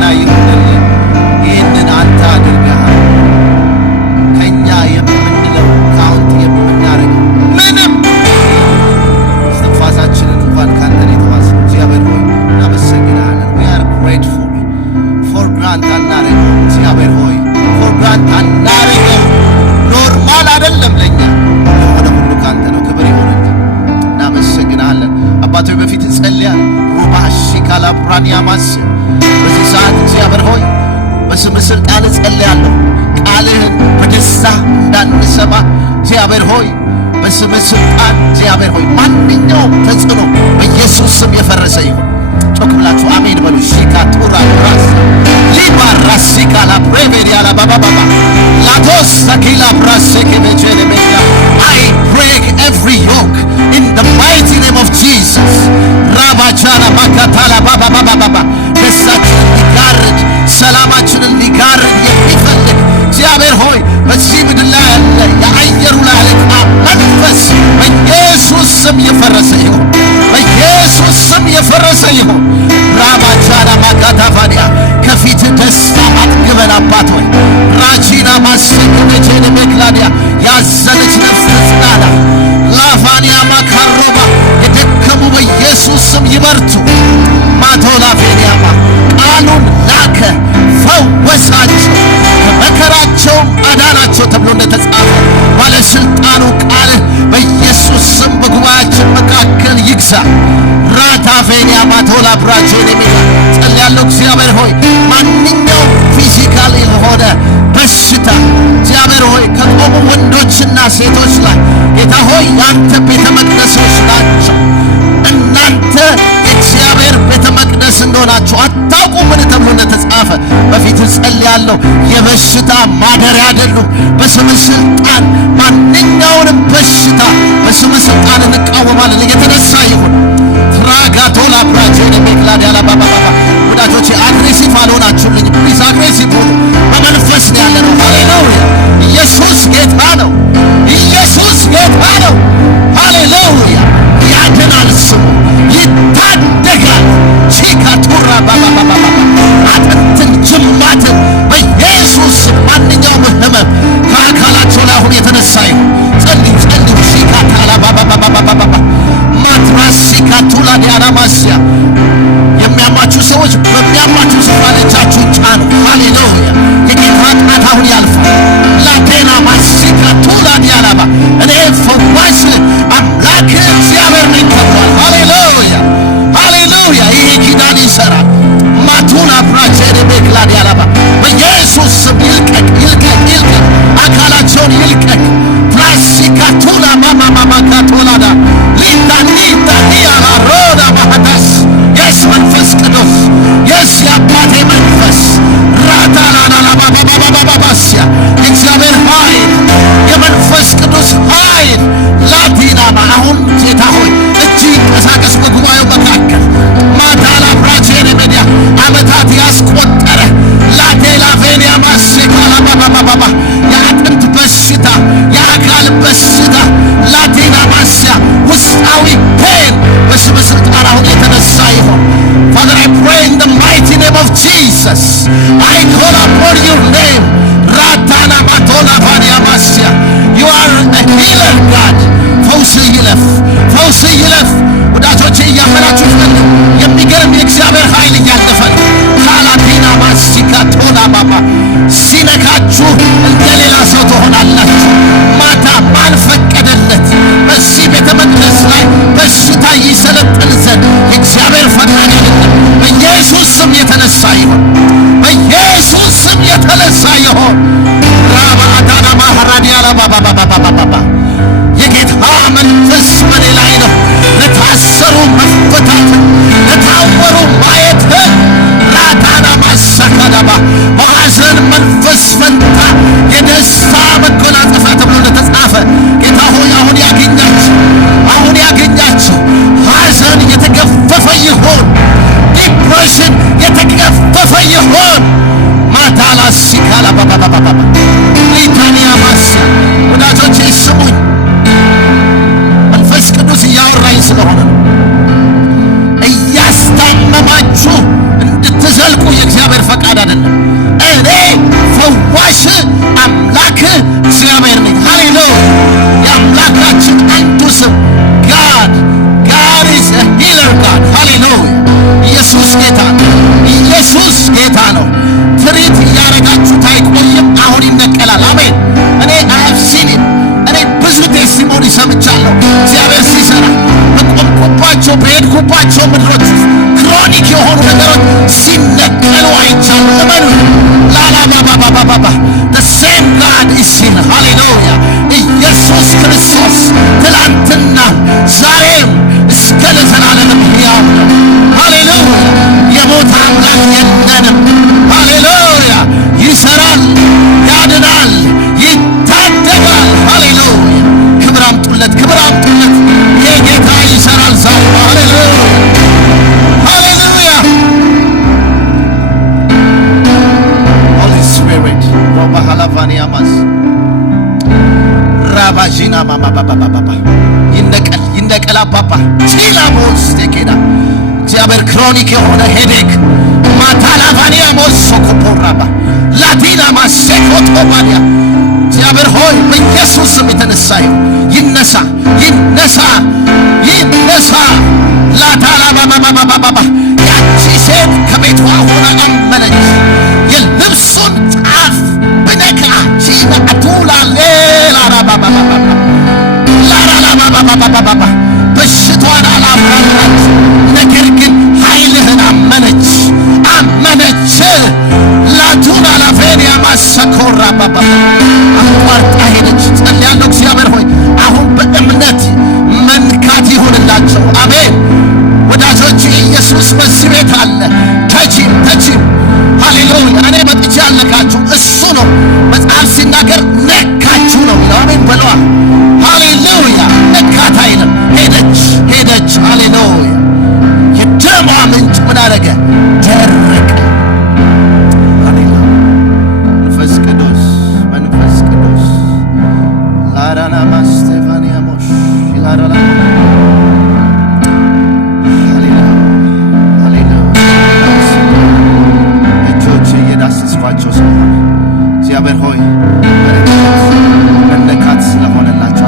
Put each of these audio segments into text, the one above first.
ምስጋና ይሁንልህ። ይህንን አንተ አድርገሃል። ከእኛ የምንለው ካውንት የምናደርገው ምንም እስትንፋሳችንን እንኳን ካንተን የተዋስ እግዚአብሔር ሆይ እናመሰግንሃለን። we are grateful for grant አናረገው እግዚአብሔር ሆይ for grant አናረገው። ኖርማል አይደለም ለኛ የሆነ ሁሉ ካንተ ነው። ክብር ይሁንልህ። እናመሰግንሃለን አባቶች በፊት እንጸልያለን። ሩባሺ ካላብራኒያ ማስ በዚህ ሰዓት እግዚአብሔር ሆይ በስምህ ሥልጣን እጸልያለሁ። ቃልህን በደስታ እንዳንሰማ እግዚአብሔር ሆይ በስምህ ሥልጣን እግዚአብሔር ሆይ ማንኛውም ተጽዕኖ በኢየሱስ ስም የፈረሰ ይሁን። ጮክ ብላችሁ አሜን በሉ። ሺካ ቱራ ራስ ሊባ ራሲካ ላ ፕሬቬሪያ ላ ባባባ ላቶስ ሳኪላ ብራሴ ከበጀለ ሜላ I break every yoke in the mighty name of Jesus. ራባቻና ማካታላ ባባባባባ ደስታችንን ሊጋርድ ሰላማችንን ሊጋርድ የሚፈልግ እግዚአብሔር ሆይ በዚህ ምድር ላይ ያለ የአየሩ ላይ አለቃ መንፈስ በኢየሱስ ስም የፈረሰ ይሁን። በኢየሱስ ስም የፈረሰ ይሁን። ራባቻና ማካታፋኒያ ከፊት ደስታ አጥግበን አባት ሆይ ራቺና ማሰከበጀነ ሜክላዲያ ያዘነች ነፍስ ተጽናና። ላፋኒያ ማካሮባ የደከሙ በኢየሱስ ስም ይበርቱ። ማቶላፌኒያማ ቃሉን ላከ ፈወሳቸው፣ ከመከራቸውም አዳናቸው ተብሎ እንደተጻፈ ባለስልጣኑ ቃል በኢየሱስ ስም በጉባኤያችን መካከል ይግዛ። ራታፌኒያ ማቶላ ብራቼን የሚላ ጸልያለሁ። እግዚአብሔር ሆይ ማንኛውም ፊዚካል የሆነ በሽታ እግዚአብሔር ሆይ ከቆሙ ወንዶችና ሴቶች ላይ ጌታ ሆይ ያንተ ቤተ መቅደሶች ናቸው። እናንተ የእግዚአብሔር ቤተ መቅደስ እንደሆናችሁ አታውቁምን ተብሎ እንደተጻፈ በፊት ጸልያለሁ። የበሽታ ማደሪያ አይደሉም። በስምህ ሥልጣን ማንኛውንም በሽታ በስምህ ሥልጣን እንቃወማለን። የተነሳ ይሁን ትራጋቶላ ፕራጄን ሜክላድ ያላ ባባባባ ወዳጆቼ አግሬሲቭ አልሆናችሁልኝ። ፕሊዝ አግሬሲቭ ሁኑ። በመንፈስ ነው ያለ ነው። ሃሌሉያ! ኢየሱስ ጌታ ነው። ኢየሱስ ጌታ ነው። ሃሌሉያ! ያድናል፣ ስሙ ይታደጋል። ቺካቱራ ባባባባባ አጥንትን ጅማትን በኢየሱስ ማንኛውም ህመም ከአካላቸው ላይ አሁን የተነሳ ይሁን። ጸልዩ ጸልዩ። ሺካታላ ባባባባባባ ማትራሲካቱላ ዲያናማሲያ የሚያማችሁ ሰዎች በሚያማችሁ ስፍራ እጃችሁን ጫኑ። ሃሌሉያ! የጌታ ጣት አሁን ያልፋል። ላቴና ማሲካቱላ ዲያናባ እኔ ፈዋሽ አምላክ እግዚአብሔር ነኝ ተብሏል። ሃሌሉያ! ሃሌሉያ! ይሄ ኪዳን ይሰራል። ማቱላ ፕራቼን ቤክላድ ያላባ በኢየሱስ ስም ይልቀቅ፣ ይልቀቅ፣ ይልቀቅ። አካላቸውን ይልቀቅ። ፕላሲካቱላ ማማማማካቶላዳ ሊታኒታኒያላ ሮዳ ማሃዳስ የስ መንፈስ ቅዱስ የስ የአባቴ መንፈስ ራታላላባባባባባባስያ የእግዚአብሔር ኃይል የመንፈስ ቅዱስ ኃይል ላቲናማ አሁን ጌታ ሆይ እጅ ይንቀሳቀስ በጉባኤው መካከል ማታላ ብራቼን ሜዲያ ዓመታት ያስቆጠረ ላቴላ ቬኒያ ማሴካላ ባባባባባ የአጥንት በሽታ የአካል በሽታ ላቲና ማስያ ውስጣዊ ፔን በስምህ ሥልጣን አሁን የተነሳ ይሆን። Father, I pray in the mighty name of Jesus. I call upon your name. Ratana matola vania masia. You are a healer, God. ፈውስ ይለፍ፣ ፈውስ ይለፍ። ወዳጆቼ እያመናችሁ ነው። የሚገርም የእግዚአብሔር ኃይል እያለፈ ነው። ካላቲና ማሲካ ቶላ ባባ ሲነካችሁ እንደሌላ ሰው ትሆናላችሁ። ማታ ማን ፈቀደለት በዚህ ቤተ መቅደስ ላይ በሽታ ይሰለጥን ዘንድ? የእግዚአብሔር ፈቃድ አይደለም። በኢየሱስ ስም የተነሳ ይሆን፣ በኢየሱስ ስም የተነሳ ይሆን። ራባ አዳና ማህራዲያላ ባባባባባባ የጌታ መንፈስ በኔ ላይ ነው። ለታሰሩ መፈታትን፣ ለታወሩ ማየትን ራታና ማሳካዳባ በሐዘን መንፈስ ፈንታ የደስታ መጎናጸፊያ ተብሎ እንደተጻፈ ጌታ ሆይ አሁን ያገኛችሁ፣ አሁን ያገኛችሁ። ሐዘን የተገፈፈ ይሆን፣ ዲፕሬሽን የተገፈፈ ይሆን። ማታላ ሲካላ ባባባባባ ሊታኒያ ማሳ ወዳጆቼ ስሙኝ። መንፈስ ቅዱስ እያወራኝ ስለሆነ እያስታመማችሁ እንድትዘልቁ የእግዚአብሔር ባህላቫኒያማስ ራባጂና ማማባባባባ ይነቀል አባባ ቺላሞስ ተኬዳ እግዚአብሔር ክሮኒክ የሆነ ሄዴክ ማታላቫኒያሞስ ሶኮፖራባ ላቲና ማሴኮቶባዲያ እግዚአብሔር ሆይ በኢየሱስ ስም የተነሳ ይነሳ ላታላባባባባባ ያቺ ሴት ከቤቷ ሆና አመነች። የልብሱን ጫፍ ብነካ ቺናቱላ ላራባባባባባ በሽቷን አላመነች፣ ነገር ግን ኃይልህን አመነች። ላቱና ላፌንያ ማሰኮራ ባባ አቋርጣ ሄደች። ጸልያለሁ እግዚአብሔር ሆይ አሁን በእምነት መንካት ይሁንላቸው። አሜን። ወዳጆች ኢየሱስ በዚህ ቤት አለ። ተጂም ሃሌሉያ። እኔ መጥቼ ያልነካችሁ እሱ ነው። መጽሐፍ ሲናገር ነካችሁ ነው የሚለው። አሜን በለዋ። ሃሌሉያ። ነካት አይልም። ሄደች። ሃሌሉያ። የደሟ ምንጭ ምን አደረገ? ደረቀ። ሃሌሉያ። መንፈስ ቅዱስ ላራና ማስቴፋኒያሞሽ ይላራላ እየዳሰስኳቸው ስለሆነ እግዚአብሔር ሆይ መነካት ስለሆነላቸው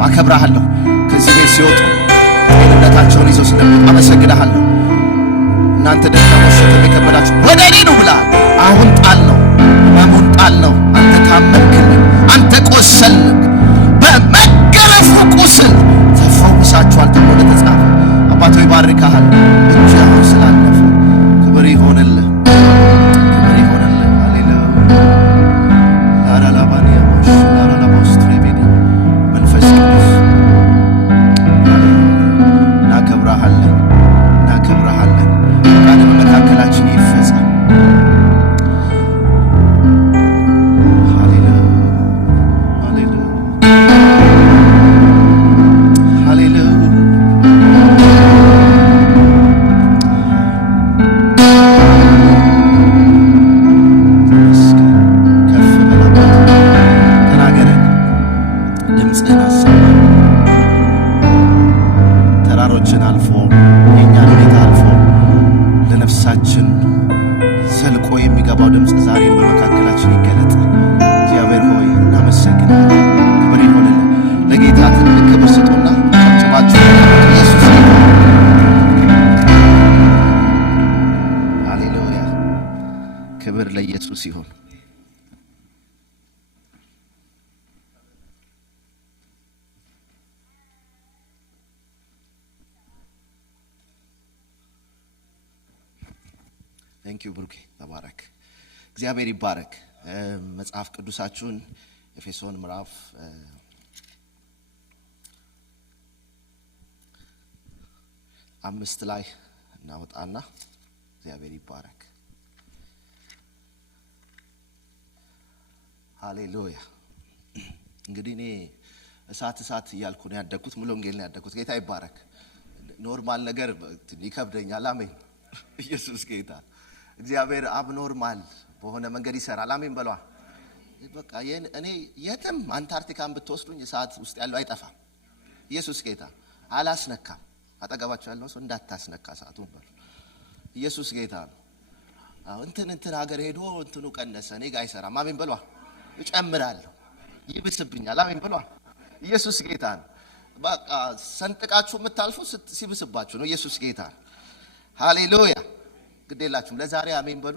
አከብራሃለሁ። ከዚህ ቤት ሲወጡ ጤንነታቸውን ይዘው ስለሚወጡ አመሰግናሃለሁ። እናንተ ደካሞች ሸክም የከበዳችሁ ወደ እኔ ኑ ብለሃል። አሁን ጣል ነው። አንተ ታመንክልን፣ አንተ ቆሰልን፣ በመገረፉ ቁስል ተፈውሳችኋል ተብሎ እንደተጻፈ አባቶ ይባርካሃል። እጅ አሁን ስላለፈ ክብር ይሆንልህ። እናከብረሃለን። ቃል በመካከላችን ይፈጸም። ተራሮችን አልፎ የእኛን ሁኔታ አልፎ ለነፍሳችን ዘልቆ የሚገባው ድምፅ ዛሬም በመካከላችን ይገለጥ። እግዚአብሔር ሆይ እናመሰግናለን። ክብር ይሆንልን። ለጌታ ትልቅ ክብር ስጡና ጭባችሁ ኢየሱስ ሃሌሉያ። ክብር ለኢየሱስ ይሁን። ቴንኪዩ ብሩኬ፣ ተባረክ። እግዚአብሔር ይባረክ። መጽሐፍ ቅዱሳችሁን ኤፌሶን ምዕራፍ 5 ላይ እናወጣና እግዚአብሔር ይባረክ። ሃሌሉያ። እንግዲህ እኔ እሳት እያልኩ ነው ያደግኩት። ሙሉ ወንጌል ነው ያደግኩት። ጌታ ይባረክ። ኖርማል ነገር ይከብደኛል። አሜን። ኢየሱስ ጌታ። እግዚአብሔር አብኖርማል በሆነ መንገድ ይሰራል። አሜን በሏ። በቃ እኔ የትም አንታርክቲካን ብትወስዱኝ እሳት ውስጥ ያለው አይጠፋም። ኢየሱስ ጌታ። አላስነካም። አጠገባቸው ያለው ሰው እንዳታስነካ እሳቱን በሉ። ኢየሱስ ጌታ ነው። እንትን ሀገር ሄዶ እንትኑ ቀነሰ፣ እኔ ጋር አይሰራም። አሜን በሏ። እጨምራለሁ፣ ይብስብኛል። አሜን በሏ። ኢየሱስ ጌታ ነው። በቃ ሰንጥቃችሁ የምታልፉ ሲብስባችሁ ነው። ኢየሱስ ጌታ። ሃሌሉያ። ግዴላችሁም ለዛሬ አሜን በሉ።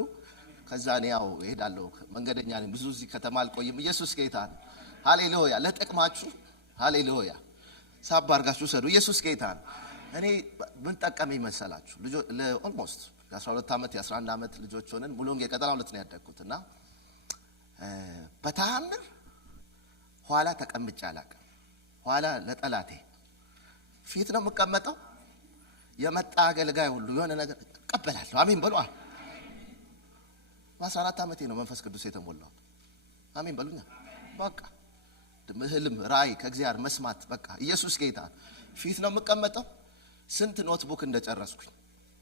ከዛ እኔ ያው እሄዳለሁ፣ መንገደኛ ነኝ፣ ብዙ እዚህ ከተማ አልቆይም። ኢየሱስ ጌታ ነው። ሃሌሉያ። ለጥቅማችሁ ሃሌሉያ ሳብ አድርጋችሁ ሰዱ። ኢየሱስ ጌታ ነው። እኔ ምን ጠቀመኝ መሰላችሁ? ኦልሞስት የ12 ዓመት የ11 ዓመት ልጆች ሆነን ሙሉ ወንጌል ቀጠና 2 ነው ያደግኩት እና በተአምር ኋላ ተቀምጬ አላውቅም። ኋላ ለጠላቴ ፊት ነው የምቀመጠው። የመጣ አገልጋይ ሁሉ የሆነ ነገር እቀበላለሁ። አሜን በሉ። በ14 ዓመቴ ነው መንፈስ ቅዱስ የተሞላው። አሜን በሉኛ። በቃ ህልም ራእይ ከእግዚአብሔር መስማት በቃ ኢየሱስ ጌታ። ፊት ነው የምቀመጠው። ስንት ኖትቡክ እንደጨረስኩኝ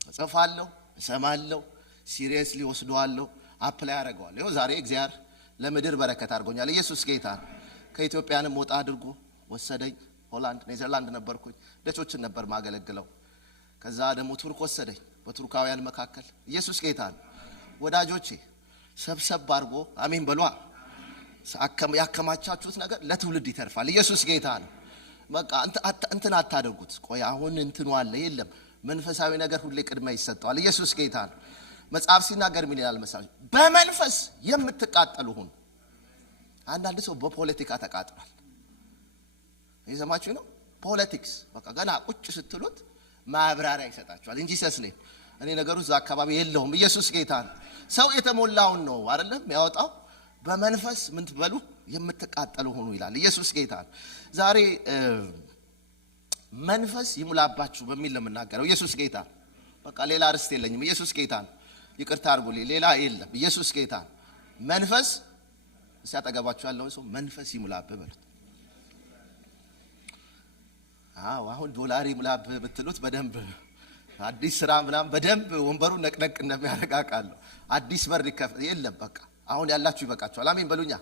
እጽፋለሁ፣ እሰማለሁ፣ ሲሪየስሊ ወስደዋለሁ። አፕላይ ያደርገዋል። ይኸው ዛሬ እግዚአብሔር ለምድር በረከት አድርጎኛል። ኢየሱስ ጌታ። ከኢትዮጵያንም ወጣ አድርጎ ወሰደኝ። ሆላንድ ኔዘርላንድ ነበርኩኝ። ደቾችን ነበር ማገለግለው። ከዛ ደግሞ ቱርክ ወሰደኝ። በቱርካውያን መካከል ኢየሱስ ጌታ ነው። ወዳጆቼ ሰብሰብ አድርጎ አሜን በሏ። ያከማቻችሁት ነገር ለትውልድ ይተርፋል። ኢየሱስ ጌታ ነው። በቃ እንትን አታደርጉት። ቆይ አሁን እንትኑ አለ የለም። መንፈሳዊ ነገር ሁሌ ቅድሚያ ይሰጠዋል። ኢየሱስ ጌታ ነው። መጽሐፍ ሲናገር ምን ይላል መሰላችሁ? በመንፈስ የምትቃጠሉ ሁኑ። አንዳንድ ሰው በፖለቲካ ተቃጥሏል። እየሰማችሁ ነው? ፖለቲክስ በቃ ገና ቁጭ ስትሉት ማብራሪያ ይሰጣችኋል እንጂ ሰስኔ እኔ ነገሩ እዛ አካባቢ የለውም። ኢየሱስ ጌታ ነው። ሰው የተሞላውን ነው አይደለም ያወጣው። በመንፈስ ምን ትበሉ የምትቃጠሉ ሁኑ ይላል። ኢየሱስ ጌታ ነው። ዛሬ መንፈስ ይሙላባችሁ በሚል ነው የምናገረው። ኢየሱስ ጌታ በቃ ሌላ ርስት የለኝም። ኢየሱስ ጌታ ነው። ይቅርታ አድርጉልኝ፣ ሌላ የለም። ኢየሱስ ጌታ መንፈስ ሲያጠገባችሁ ያለውን ሰው መንፈስ ይሙላብህ በሉት። አሁን ዶላር ይሙላብህ ብትሉት በደንብ አዲስ ስራ ምናምን በደንብ ወንበሩን ነቅነቅ እንደሚያረጋቃለሁ። አዲስ በር ይከፍት የለም። በቃ አሁን ያላችሁ ይበቃችኋል። አሜን በሉኛ።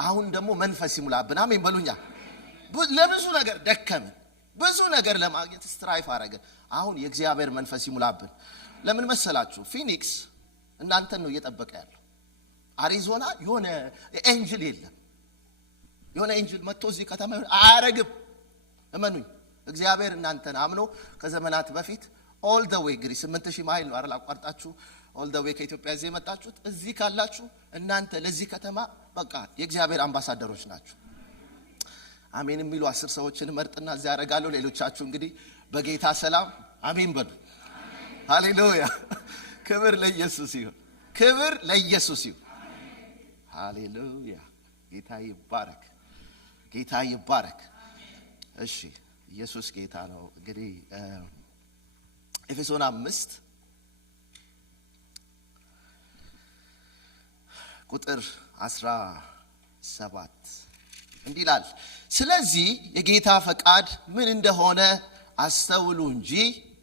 አሁን ደግሞ መንፈስ ይሙላብን። አሜን በሉኛ። ለብዙ ነገር ደከምን፣ ብዙ ነገር ለማግኘት ስትራይፍ አረገን። አሁን የእግዚአብሔር መንፈስ ይሙላብን። ለምን መሰላችሁ? ፊኒክስ እናንተን ነው እየጠበቀ ያለው። አሪዞና የሆነ ኤንጅል የለም። የሆነ ኤንጅል መጥቶ እዚህ ከተማ አያረግም። እመኑኝ፣ እግዚአብሔር እናንተን አምኖ ከዘመናት በፊት ኦል ዘ ዌይ እንግዲህ 8000 ማይል ነው አይደል አቋርጣችሁ ኦል ዘ ዌይ ከኢትዮጵያ እዚህ የመጣችሁት። እዚህ ካላችሁ እናንተ ለዚህ ከተማ በቃ የእግዚአብሔር አምባሳደሮች ናችሁ። አሜን የሚሉ 10 ሰዎችን መርጥና እዚህ ያረጋለሁ። ሌሎቻችሁ እንግዲህ በጌታ ሰላም አሜን በሉ። ሃሌሉያ! ክብር ለኢየሱስ ይሁን። ክብር ለኢየሱስ ይሁን። ሃሌሉያ! ጌታ ይባረክ። ጌታ ይባረክ። እሺ ኢየሱስ ጌታ ነው። እንግዲህ ኤፌሶን 5 ቁጥር 17 እንዲህ ይላል፣ ስለዚህ የጌታ ፈቃድ ምን እንደሆነ አስተውሉ እንጂ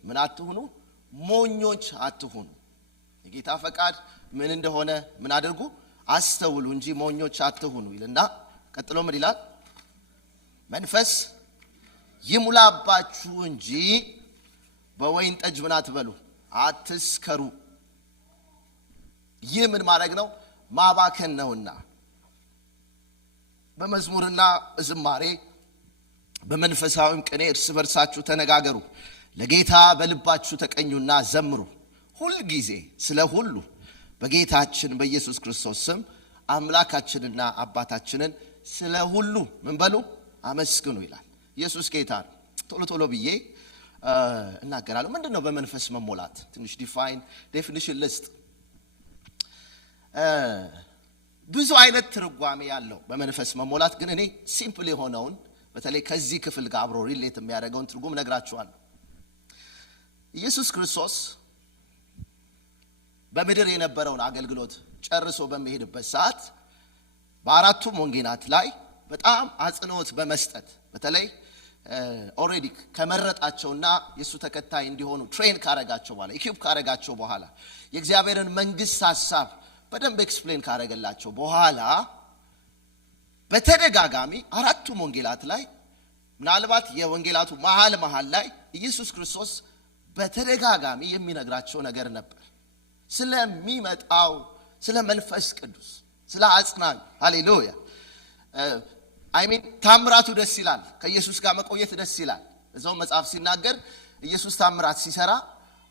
ምን አትሁኑ፣ ሞኞች አትሁኑ። የጌታ ፈቃድ ምን እንደሆነ ምን አድርጉ፣ አስተውሉ እንጂ ሞኞች አትሁኑ ይልና ቀጥሎ ምን ይላል? መንፈስ ይሙላባችሁ እንጂ በወይን ጠጅ ምን አትበሉ፣ አትስከሩ። ይህ ምን ማድረግ ነው? ማባከን ነውና በመዝሙርና ዝማሬ በመንፈሳዊም ቅኔ እርስ በርሳችሁ ተነጋገሩ፣ ለጌታ በልባችሁ ተቀኙና ዘምሩ። ሁል ጊዜ ስለ ሁሉ በጌታችን በኢየሱስ ክርስቶስ ስም አምላካችንና አባታችንን ስለ ሁሉ ምን በሉ አመስግኑ ይላል። ኢየሱስ ጌታ ነው። ቶሎ ቶሎ ብዬ እናገራለሁ። ምንድነው በመንፈስ መሞላት? ትንሽ ዴፊኒሽን ልስጥ። ብዙ አይነት ትርጓሜ ያለው በመንፈስ መሞላት፣ ግን እኔ ሲምፕል የሆነውን በተለይ ከዚህ ክፍል ጋር አብሮ ሪሌት የሚያደርገውን ትርጉም ነግራችኋለሁ። ኢየሱስ ክርስቶስ በምድር የነበረውን አገልግሎት ጨርሶ በሚሄድበት ሰዓት በአራቱም ወንጌላት ላይ በጣም አጽንኦት በመስጠት በተለይ ኦሬዲ ከመረጣቸውና የሱ ተከታይ እንዲሆኑ ትሬን ካረጋቸው በኋላ ኢኩፕ ካረጋቸው በኋላ የእግዚአብሔርን መንግስት ሐሳብ በደንብ ኤክስፕሌን ካረገላቸው በኋላ በተደጋጋሚ አራቱም ወንጌላት ላይ ምናልባት የወንጌላቱ መሃል ላይ ኢየሱስ ክርስቶስ በተደጋጋሚ የሚነግራቸው ነገር ነበር። ስለሚመጣው ስለ መንፈስ ቅዱስ፣ ስለ አጽናኝ። ሃሌሉያ! ታምራቱ ደስ ይላል። ከኢየሱስ ጋር መቆየት ደስ ይላል። እዛው መጽሐፍ ሲናገር ኢየሱስ ታምራት ሲሰራ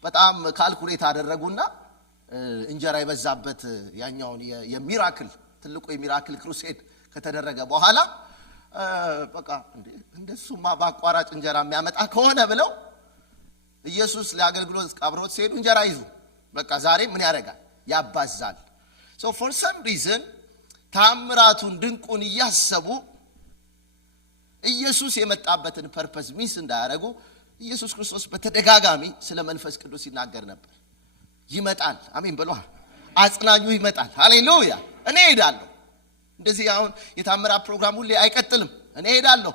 በጣም ካልኩሌት አደረጉና እንጀራ የበዛበት ያኛውን የሚራክል ትልቁ የሚራክል ክሩሴድ ከተደረገ በኋላ በቃ እንደሱማ በአቋራጭ እንጀራ የሚያመጣ ከሆነ ብለው ኢየሱስ ለአገልግሎት አብሮት ሲሄዱ እንጀራ ይዙ። በቃ ዛሬ ምን ያደርጋል? ያባዛል። so for some reason ታምራቱን ድንቁን እያሰቡ ኢየሱስ የመጣበትን ፐርፐስ ሚስ እንዳያረጉ ኢየሱስ ክርስቶስ በተደጋጋሚ ስለ መንፈስ ቅዱስ ይናገር ነበር። ይመጣል። አሜን በሉ። አጽናኙ ይመጣል። ሃሌሉያ! እኔ ሄዳለሁ። እንደዚህ አሁን የታምራት ፕሮግራም ሁሌ አይቀጥልም። እኔ ሄዳለሁ።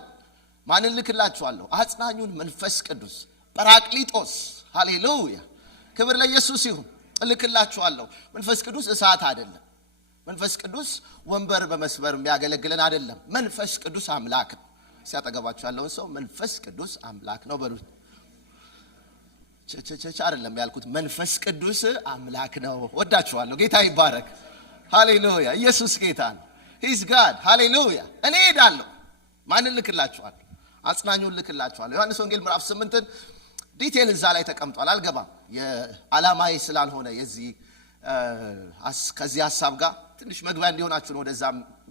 ማንን ልክላችኋለሁ? አጽናኙን መንፈስ ቅዱስ ጰራቅሊጦስ። ሃሌሉያ! ክብር ለኢየሱስ ይሁን። እልክላችኋለሁ። መንፈስ ቅዱስ እሳት አይደለም። መንፈስ ቅዱስ ወንበር በመስበር የሚያገለግለን አይደለም። መንፈስ ቅዱስ አምላክ ነው። ሲያጠገባችሁ ያለውን ሰው መንፈስ ቅዱስ አምላክ ነው በሉት። ቸቸቸ አይደለም ያልኩት፣ መንፈስ ቅዱስ አምላክ ነው። ወዳችኋለሁ። ጌታ ይባረክ። ሃሌሉያ። ኢየሱስ ጌታ ነው። ሂስ ጋድ። ሃሌሉያ። እኔ ሄዳለሁ። ማንን ልክላችኋለሁ? አጽናኙን ልክላችኋለሁ። ዮሐንስ ወንጌል ምዕራፍ 8 ዲቴል እዛ ላይ ተቀምጧል። አልገባም የዓላማዬ ስላልሆነ የዚህ ከዚህ ሐሳብ ጋር ትንሽ መግቢያ እንዲሆናችሁ ነው ወደዛ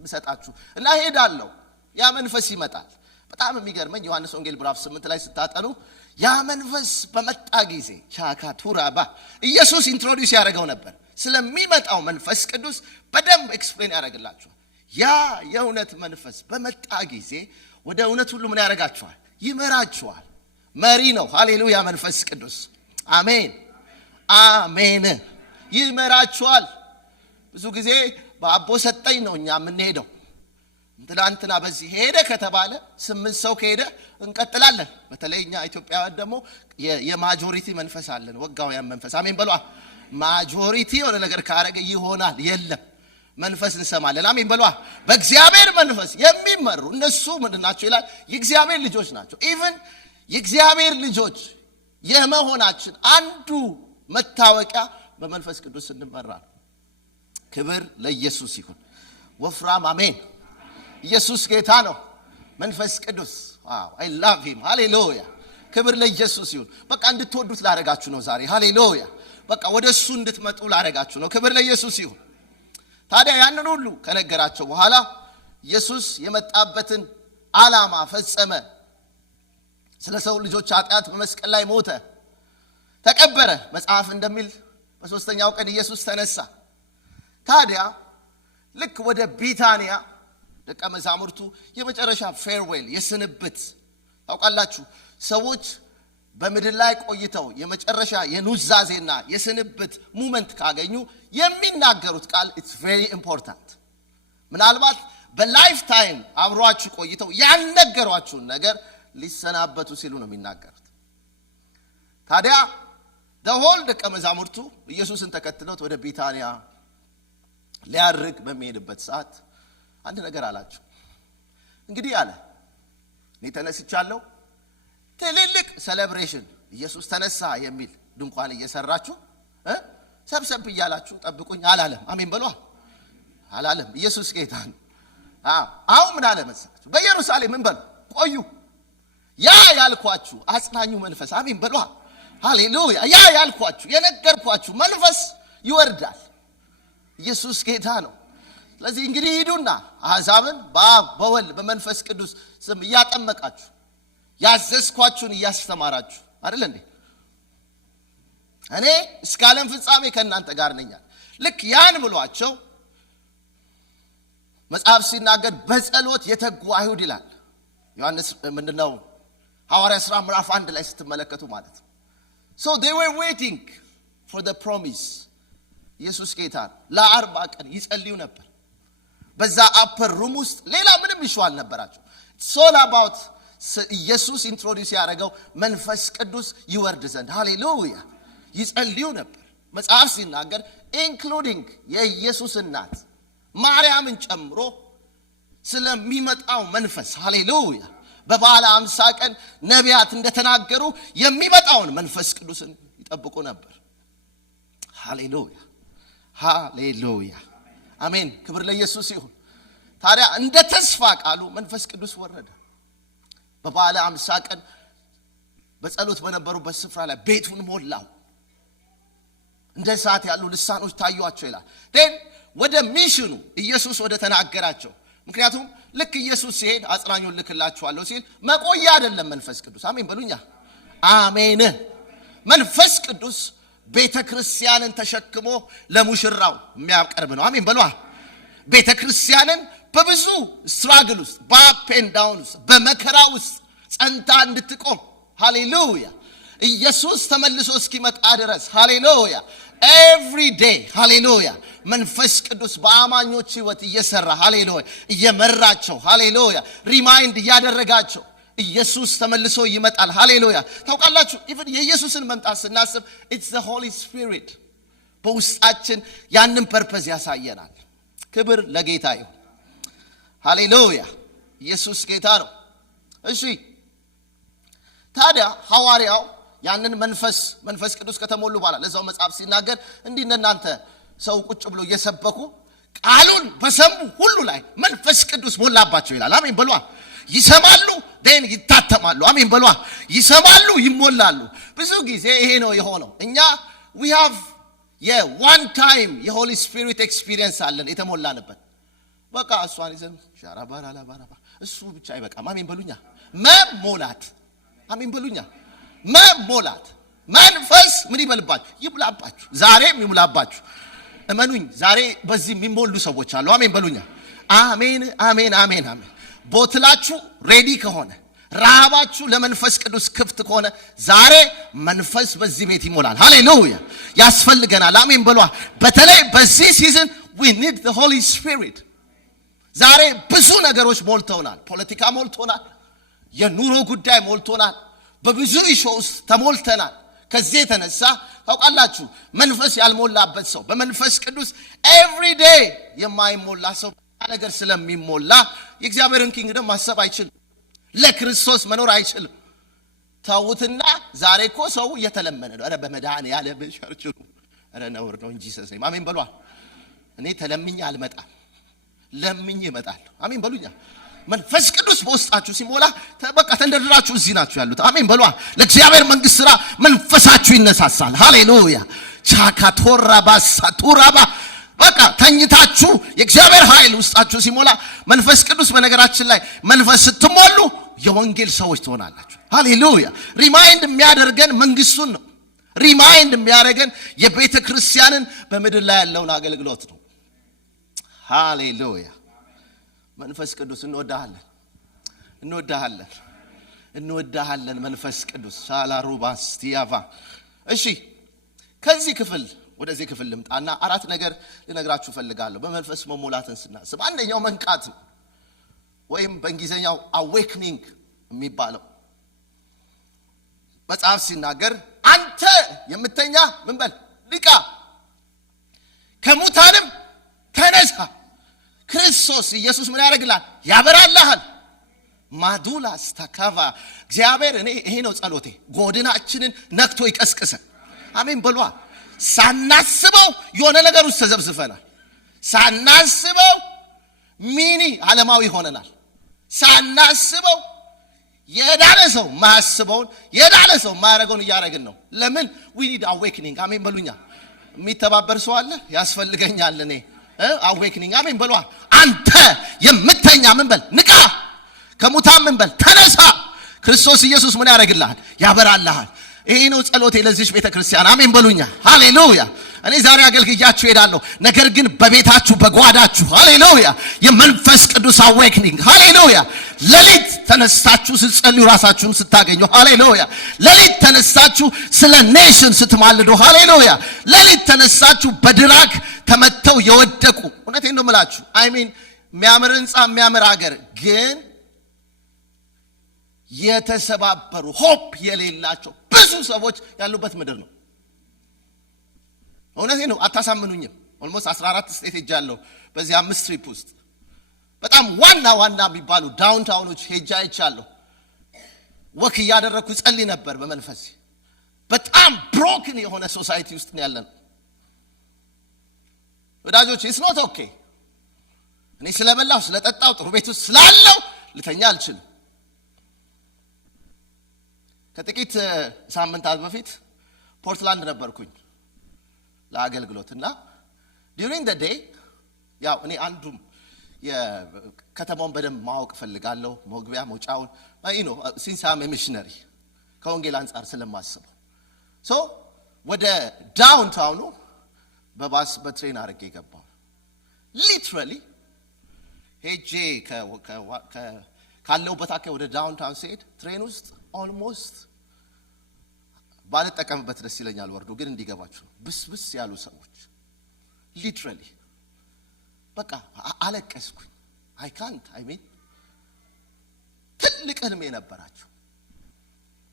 ምሰጣችሁ እና ሄዳለሁ። ያ መንፈስ ይመጣል። በጣም የሚገርመኝ ዮሐንስ ወንጌል ምዕራፍ 8 ላይ ስታጠኑ ያ መንፈስ በመጣ ጊዜ ቻካቱራባ ኢየሱስ ኢንትሮዲዩስ ያደረገው ነበር። ስለሚመጣው መንፈስ ቅዱስ በደንብ ኤክስፕሌን ያደርግላችኋል። ያ የእውነት መንፈስ በመጣ ጊዜ ወደ እውነት ሁሉ ምን ያደርጋችኋል? ይመራችኋል። መሪ ነው። ሃሌሉያ። መንፈስ ቅዱስ አሜን አሜን። ይመራችኋል። ብዙ ጊዜ በአቦ ሰጠኝ ነው እኛ የምንሄደው። ትላንትና በዚህ ሄደ ከተባለ 8 ሰው ከሄደ እንቀጥላለን። በተለይ እኛ ኢትዮጵያውያን ደግሞ የማጆሪቲ መንፈስ አለን፣ ወጋውያን መንፈስ። አሜን በሏ። ማጆሪቲ የሆነ ነገር ካረገ ይሆናል። የለም መንፈስ እንሰማለን። አሜን በሏ። በእግዚአብሔር መንፈስ የሚመሩ እነሱ ምንድን ናቸው ይላል? የእግዚአብሔር ልጆች ናቸው። ኢቭን የእግዚአብሔር ልጆች የመሆናችን አንዱ መታወቂያ በመንፈስ ቅዱስ እንመራ። ክብር ለኢየሱስ ይሁን። ወፍራም አሜን። ኢየሱስ ጌታ ነው። መንፈስ ቅዱስ አይ ላቭ ሂም። ሃሌሉያ። ክብር ለኢየሱስ ይሁን። በቃ እንድትወዱት ላረጋችሁ ነው ዛሬ። ሃሌሉያ። በቃ ወደሱ እንድትመጡ ላረጋችሁ ነው። ክብር ለኢየሱስ ይሁን። ታዲያ ያንን ሁሉ ከነገራቸው በኋላ ኢየሱስ የመጣበትን ዓላማ ፈጸመ። ስለ ሰው ልጆች ኃጢአት በመስቀል ላይ ሞተ፣ ተቀበረ። መጽሐፍ እንደሚል በሶስተኛው ቀን ኢየሱስ ተነሳ። ታዲያ ልክ ወደ ቢታንያ ደቀ መዛሙርቱ የመጨረሻ ፌርዌል የስንብት ታውቃላችሁ፣ ሰዎች በምድር ላይ ቆይተው የመጨረሻ የኑዛዜና የስንብት ሙመንት ካገኙ የሚናገሩት ቃል ኢትስ ቬሪ ኢምፖርታንት። ምናልባት በላይፍ ታይም አብሯችሁ ቆይተው ያልነገሯችሁን ነገር ሊሰናበቱ ሲሉ ነው የሚናገሩት። ታዲያ ደሆል ደቀ መዛሙርቱ ኢየሱስን ተከትለውት ወደ ቢታንያ ሊያርግ በሚሄድበት ሰዓት አንድ ነገር አላቸው። እንግዲህ አለ እኔ ተነስቻለሁ፣ ትልልቅ ሴሌብሬሽን ኢየሱስ ተነሳ የሚል ድንኳን እየሰራችሁ ሰብሰብ እያላችሁ ጠብቁኝ አላለም። አሜን በሏ። አላለም። ኢየሱስ ጌታ ነው። አሁን ምን አለ መሰላችሁ? በኢየሩሳሌም ምን በሉ ቆዩ። ያ ያልኳችሁ አጽናኙ መንፈስ አሜን በሏ። ሃሌሉያ። ያ ያልኳችሁ የነገርኳችሁ መንፈስ ይወርዳል። ኢየሱስ ጌታ ነው። ስለዚህ እንግዲህ ሂዱና አሕዛብን በአብ በወልድ በመንፈስ ቅዱስ ስም እያጠመቃችሁ ያዘዝኳችሁን እያስተማራችሁ አይደል እንዴ? እኔ እስከ ዓለም ፍጻሜ ከእናንተ ጋር ነኝ። ልክ ያን ብሏቸው መጽሐፍ ሲናገር በጸሎት የተጉ አይሁድ ይላል። ዮሐንስ ምንድነው ሐዋርያ ሥራ ምዕራፍ 1 ላይ ስትመለከቱ ማለት ነው። So they were waiting for the promise. ኢየሱስ ጌታ ለ40 ቀን ይጸልዩ ነበር በዛ አፐር ሩም ውስጥ። ሌላ ምንም ይሹ አልነበራቸው። ሶል አባውት ኢየሱስ ኢንትሮዲዩስ ያደረገው መንፈስ ቅዱስ ይወርድ ዘንድ ሃሌሉያ ይጸልዩ ነበር። መጽሐፍ ሲናገር ኢንክሉዲንግ የኢየሱስ እናት ማርያምን ጨምሮ ስለሚመጣው መንፈስ ሃሌሉያ በበዓለ 50 ቀን ነቢያት እንደተናገሩ የሚመጣውን መንፈስ ቅዱስን ይጠብቁ ነበር። ሃሌሉያ ሃሌሉያ አሜን። ክብር ለኢየሱስ ይሁን። ታዲያ እንደ ተስፋ ቃሉ መንፈስ ቅዱስ ወረደ። በበዓለ 50 ቀን በጸሎት በነበሩበት ስፍራ ላይ ቤቱን ሞላው። እንደ እሳት ያሉ ልሳኖች ታዩአቸው ይላል። ደን ወደ ሚሽኑ ኢየሱስ ወደ ተናገራቸው። ምክንያቱም ልክ ኢየሱስ ሲሄድ አጽናኙን ልክላችኋለሁ ሲል መቆያ አይደለም መንፈስ ቅዱስ። አሜን በሉኛ። አሜን። መንፈስ ቅዱስ ቤተ ክርስቲያንን ተሸክሞ ለሙሽራው የሚያቀርብ ነው። አሜን በሏ። ቤተ ክርስቲያንን በብዙ ስትራግል ውስጥ በአፕ ኤንድ ዳውን ውስጥ በመከራ ውስጥ ጸንታ እንድትቆም ሃሌሉያ ኢየሱስ ተመልሶ እስኪመጣ ድረስ ሃሌሉያ ኤቭሪ ዴይ ሃሌሉያ መንፈስ ቅዱስ በአማኞች ሕይወት እየሰራ ሃሌሉያ እየመራቸው ሃሌሉያ ሪማይንድ እያደረጋቸው ኢየሱስ ተመልሶ ይመጣል። ሃሌሉያ ታውቃላችሁ ኢቭን የኢየሱስን መምጣት ስናስብ it's the holy spirit በውስጣችን ያንን ፐርፐዝ ያሳየናል። ክብር ለጌታ ይሁን። ሃሌሉያ! ኢየሱስ ጌታ ነው። እሺ ታዲያ ሐዋርያው ያንን መንፈስ ቅዱስ ከተሞሉ በኋላ ለዛው መጽሐፍ ሲናገር እንዲህ እናንተ ሰው ቁጭ ብሎ እየሰበኩ ቃሉን በሰሙ ሁሉ ላይ መንፈስ ቅዱስ ሞላባቸው ይላል። አሜን በሏ። ይሰማሉ ደን ይታተማሉ። አሜን በሏ። ይሰማሉ ይሞላሉ። ብዙ ጊዜ ይሄ ነው የሆነው። እኛ we have one time የሆሊ ስፒሪት ኤክስፒሪየንስ አለን የተሞላንበት። በቃ እሷን ይዘን ሻራባራላባራባ እሱ ብቻ አይበቃም። አሜን በሉኛ። መሞላት አሜን በሉኛ። መሞላት መንፈስ ምን ይበልባችሁ? ይሙላባችሁ። ዛሬም ይሙላባችሁ። እመኑኝ ዛሬ በዚህ የሚሞሉ ሰዎች አሉ። አሜን በሉኛ። አሜን አሜን አሜን አሜን። ቦትላችሁ ሬዲ ከሆነ ረሃባችሁ ለመንፈስ ቅዱስ ክፍት ከሆነ ዛሬ መንፈስ በዚህ ቤት ይሞላል። ሃሌሉያ! ያስፈልገናል። አሜን በሏ። በተለይ በዚህ ሲዝን we need the Holy Spirit። ዛሬ ብዙ ነገሮች ሞልተውናል። ፖለቲካ ሞልቶናል። የኑሮ ጉዳይ ሞልቶናል። በብዙ ኢሹስ ተሞልተናል። ከዚህ የተነሳ ታውቃላችሁ መንፈስ ያልሞላበት ሰው በመንፈስ ቅዱስ every day የማይሞላ ሰው ነገር ስለሚሞላ የእግዚአብሔርን ኪንግደም ማሰብ አይችልም። ለክርስቶስ መኖር አይችልም። ታውትና ዛሬ እኮ ሰው እየተለመነ ነው። አረ በመድኃኒዓለም ቸርች ነው። አረ ነውር ነው እንጂ ሰሰይ አሜን በሏ። እኔ ተለምኜ አልመጣም፣ ለምኜ እመጣለሁ። አሜን በሉኛ። መንፈስ ቅዱስ በውስጣችሁ ሲሞላ በቃ ተንደርድራችሁ እዚህ ናችሁ ያሉት። አሜን በሏ። ለእግዚአብሔር መንግስት ሥራ መንፈሳችሁ ይነሳሳል። ሃሌሉያ! ቻካቶራባ ሳቱራባ በቃ ተኝታችሁ የእግዚአብሔር ኃይል ውስጣችሁ ሲሞላ መንፈስ ቅዱስ በነገራችን ላይ መንፈስ ስትሞሉ የወንጌል ሰዎች ትሆናላችሁ። ሃሌሉያ! ሪማይንድ የሚያደርገን መንግስቱን ነው። ሪማይንድ የሚያደርገን የቤተ ክርስቲያንን በምድር ላይ ያለውን አገልግሎት ነው። ሃሌሉያ! መንፈስ ቅዱስ እንወዳሃለን መንፈስ ቅዱስ ሻላሩባስቲያቫ። እሺ ከዚህ ክፍል ወደዚህ ክፍል ልምጣና አራት ነገር ልነግራችሁ ፈልጋለሁ። በመንፈስ መሞላትን ስናስብ አንደኛው መንቃት ነው፣ ወይም በእንግሊዘኛው አዌክኒንግ የሚባለው። መጽሐፍ ሲናገር አንተ የምተኛ ምን በል ንቃ፣ ከሙታንም ተነሳ። ክርስቶስ ኢየሱስ ምን ያደርግልሃል? ያበራልሃል። ማዱላስ ተካቫ እግዚአብሔር እኔ ይሄ ነው ጸሎቴ፣ ጎድናችንን ነክቶ ይቀስቅሰን። አሜን በሏ። ሳናስበው የሆነ ነገር ውስጥ ተዘብዝፈናል። ሳናስበው ሚኒ ዓለማዊ ሆነናል። ሳናስበው የዳነ ሰው ማያስበውን የዳነ ሰው ማያረገውን እያደረግን ነው። ለምን? we need awakening። አሜን በሉኛ። የሚተባበር ሰው አለ? ያስፈልገኛል እኔ awakening። አሜን በሏ። አንተ የምተኛ ምን በል ንቃ፣ ከሙታን ምን በል ተነሳ። ክርስቶስ ኢየሱስ ምን ያደርግልሃል? ያበራልሃል። ይሄ ነው ጸሎቴ ለዚህ ቤተ ክርስቲያን። አሜን በሉኛ። ሃሌሉያ! እኔ ዛሬ አገልግያችሁ ሄዳለሁ። ነገር ግን በቤታችሁ በጓዳችሁ ሃሌሉያ የመንፈስ ቅዱስ አዌክኒንግ ሃሌሉያ። ሌሊት ተነስታችሁ ስትጸልዩ ራሳችሁን ስታገኙ ሃሌሉያ። ሌሊት ተነስታችሁ ስለ ኔሽን ስትማልዱ ሃሌሉያ። ሌሊት ተነስታችሁ በድራግ ተመተው የወደቁ እውነቴን ነው የምላችሁ አይሚን የሚያምር ህንጻ የሚያምር ሀገር ግን የተሰባበሩ ሆፕ የሌላቸው ብዙ ሰዎች ያሉበት ምድር ነው። እውነቴን ነው አታሳምኑኝም። ኦልሞስት 14 ስቴት ሄጃለሁ በዚህ 5 ትሪፕ ውስጥ። በጣም ዋና የሚባሉ ዳውንታውኖች ሄጃ አይቻለሁ። ወክ እያደረኩ ጸልይ ነበር በመንፈስ። በጣም ብሮክን የሆነ ሶሳይቲ ውስጥ ነው ያለነው ወዳጆች። ኢትስ ኖት ኦኬ። እኔ ስለበላው ስለጠጣው ጥሩ ቤት ውስጥ ስላለው ልተኛ አልችልም። ከጥቂት ሳምንታት በፊት ፖርትላንድ ነበርኩኝ ለአገልግሎት እና during the day ያው እኔ አንዱም የከተማውን በደንብ ማወቅ ፈልጋለሁ፣ መግቢያ መውጫውን since I'm a missionary ከወንጌል አንፃር ስለማስበው ሶ ወደ ዳውንታውኑ በባስ በትሬን አድርጌ ገባሁ። ሊትራሊ ሄጄ ካለሁበት አካባቢ ወደ ዳውንታውን ስሄድ ትሬን ውስጥ ኦልሞስት ባልጠቀምበት ደስ ይለኛል ወርዶ ግን እንዲገባችሁ ብስብስ ያሉ ሰዎች ሊትራሊ በቃ አለቀስኩኝ። I mean ትልቅ ህልም የነበራቸው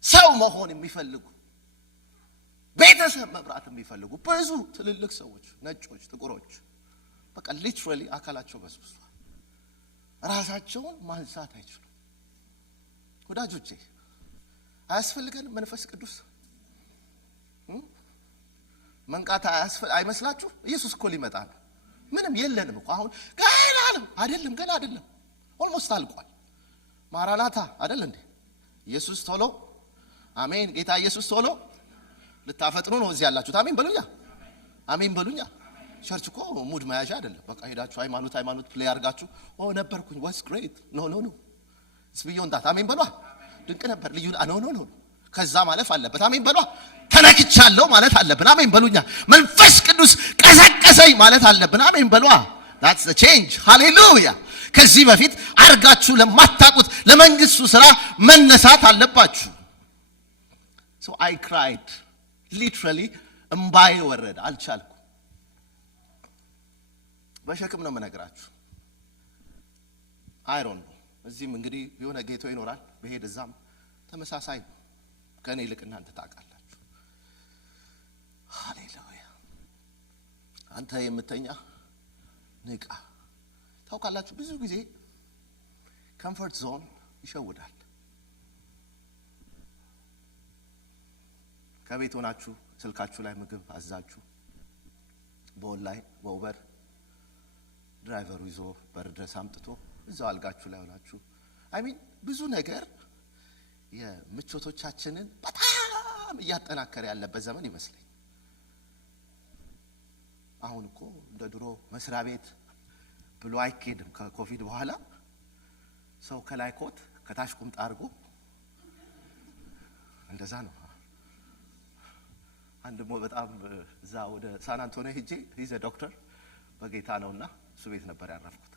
ሰው መሆን የሚፈልጉ ቤተሰብ መብራት የሚፈልጉ ብዙ ትልልቅ ሰዎች፣ ነጮች፣ ጥቁሮች በቃ ሊትራሊ አካላቸው በስብሷል። ራሳቸውን ማንሳት አይችሉም። ወዳጆቼ አያስፈልገን መንፈስ ቅዱስ መንቃት አይመስላችሁ? ኢየሱስ እኮ ሊመጣ ነው። ምንም የለንም እኮ አሁን ገና አይደለም፣ ገና አይደለም፣ ኦልሞስት አልቋል። ማራናታ አይደል እንዴ? ኢየሱስ ቶሎ፣ አሜን። ጌታ ኢየሱስ ቶሎ ልታፈጥኑ ነው እዚህ ያላችሁት። አሜን በሉኛ፣ አሜን በሉኛ። ቸርች እኮ ሙድ መያዣ አይደለም። በቃ ሄዳችሁ ሃይማኖት ፕሌይ አድርጋችሁ ነበርኩኝ ዋስ ግሬት ኖ ስብዮ እንዳት አሜን በሏ። ድንቅ ነበር፣ ልዩ ኖ ከዛ ማለፍ አለበት። አሜን በሏ። ተነክቻለሁ ማለት አለብን። አሜን በሉኛ። መንፈስ ቅዱስ ቀሰቀሰኝ ማለት አለብን። አሜን በሏ። that's the change ሃሌሉያ። ከዚህ በፊት አርጋችሁ ለማታቁት ለመንግስቱ ስራ መነሳት አለባችሁ። so I cried literally እምባዬ ወረደ፣ አልቻልኩ። በሸክም ነው መነግራችሁ። አይሮን እዚህም እንግዲህ የሆነ ጌቶ ይኖራል፣ በሄድ እዛም ተመሳሳይ ነው። ከኔ ይልቅ እናንተ ታውቃላችሁ። ሃሌሉያ። አንተ የምተኛ ንቃ። ታውቃላችሁ ብዙ ጊዜ ኮምፎርት ዞን ይሸውዳል። ከቤት ሆናችሁ ስልካችሁ ላይ ምግብ አዛችሁ በኦንላይን በኡበር ድራይቨሩ ይዞ በር ድረስ አምጥቶ እዛው አልጋችሁ ላይ ሆናችሁ ሚን ብዙ ነገር የምቾቶቻችንን በጣም እያጠናከረ ያለበት ዘመን ይመስለኝ። አሁን እኮ እንደ ድሮ መስሪያ ቤት ብሎ አይኬድም። ከኮቪድ በኋላ ሰው ከላይ ኮት ከታች ቁምጣ አድርጎ እንደዛ ነው። አንድ ሞ በጣም እዛ ወደ ሳን አንቶኒዮ ሄጄ ይዘ ዶክተር በጌታ ነውና እሱ ቤት ነበር ያረፍኩት።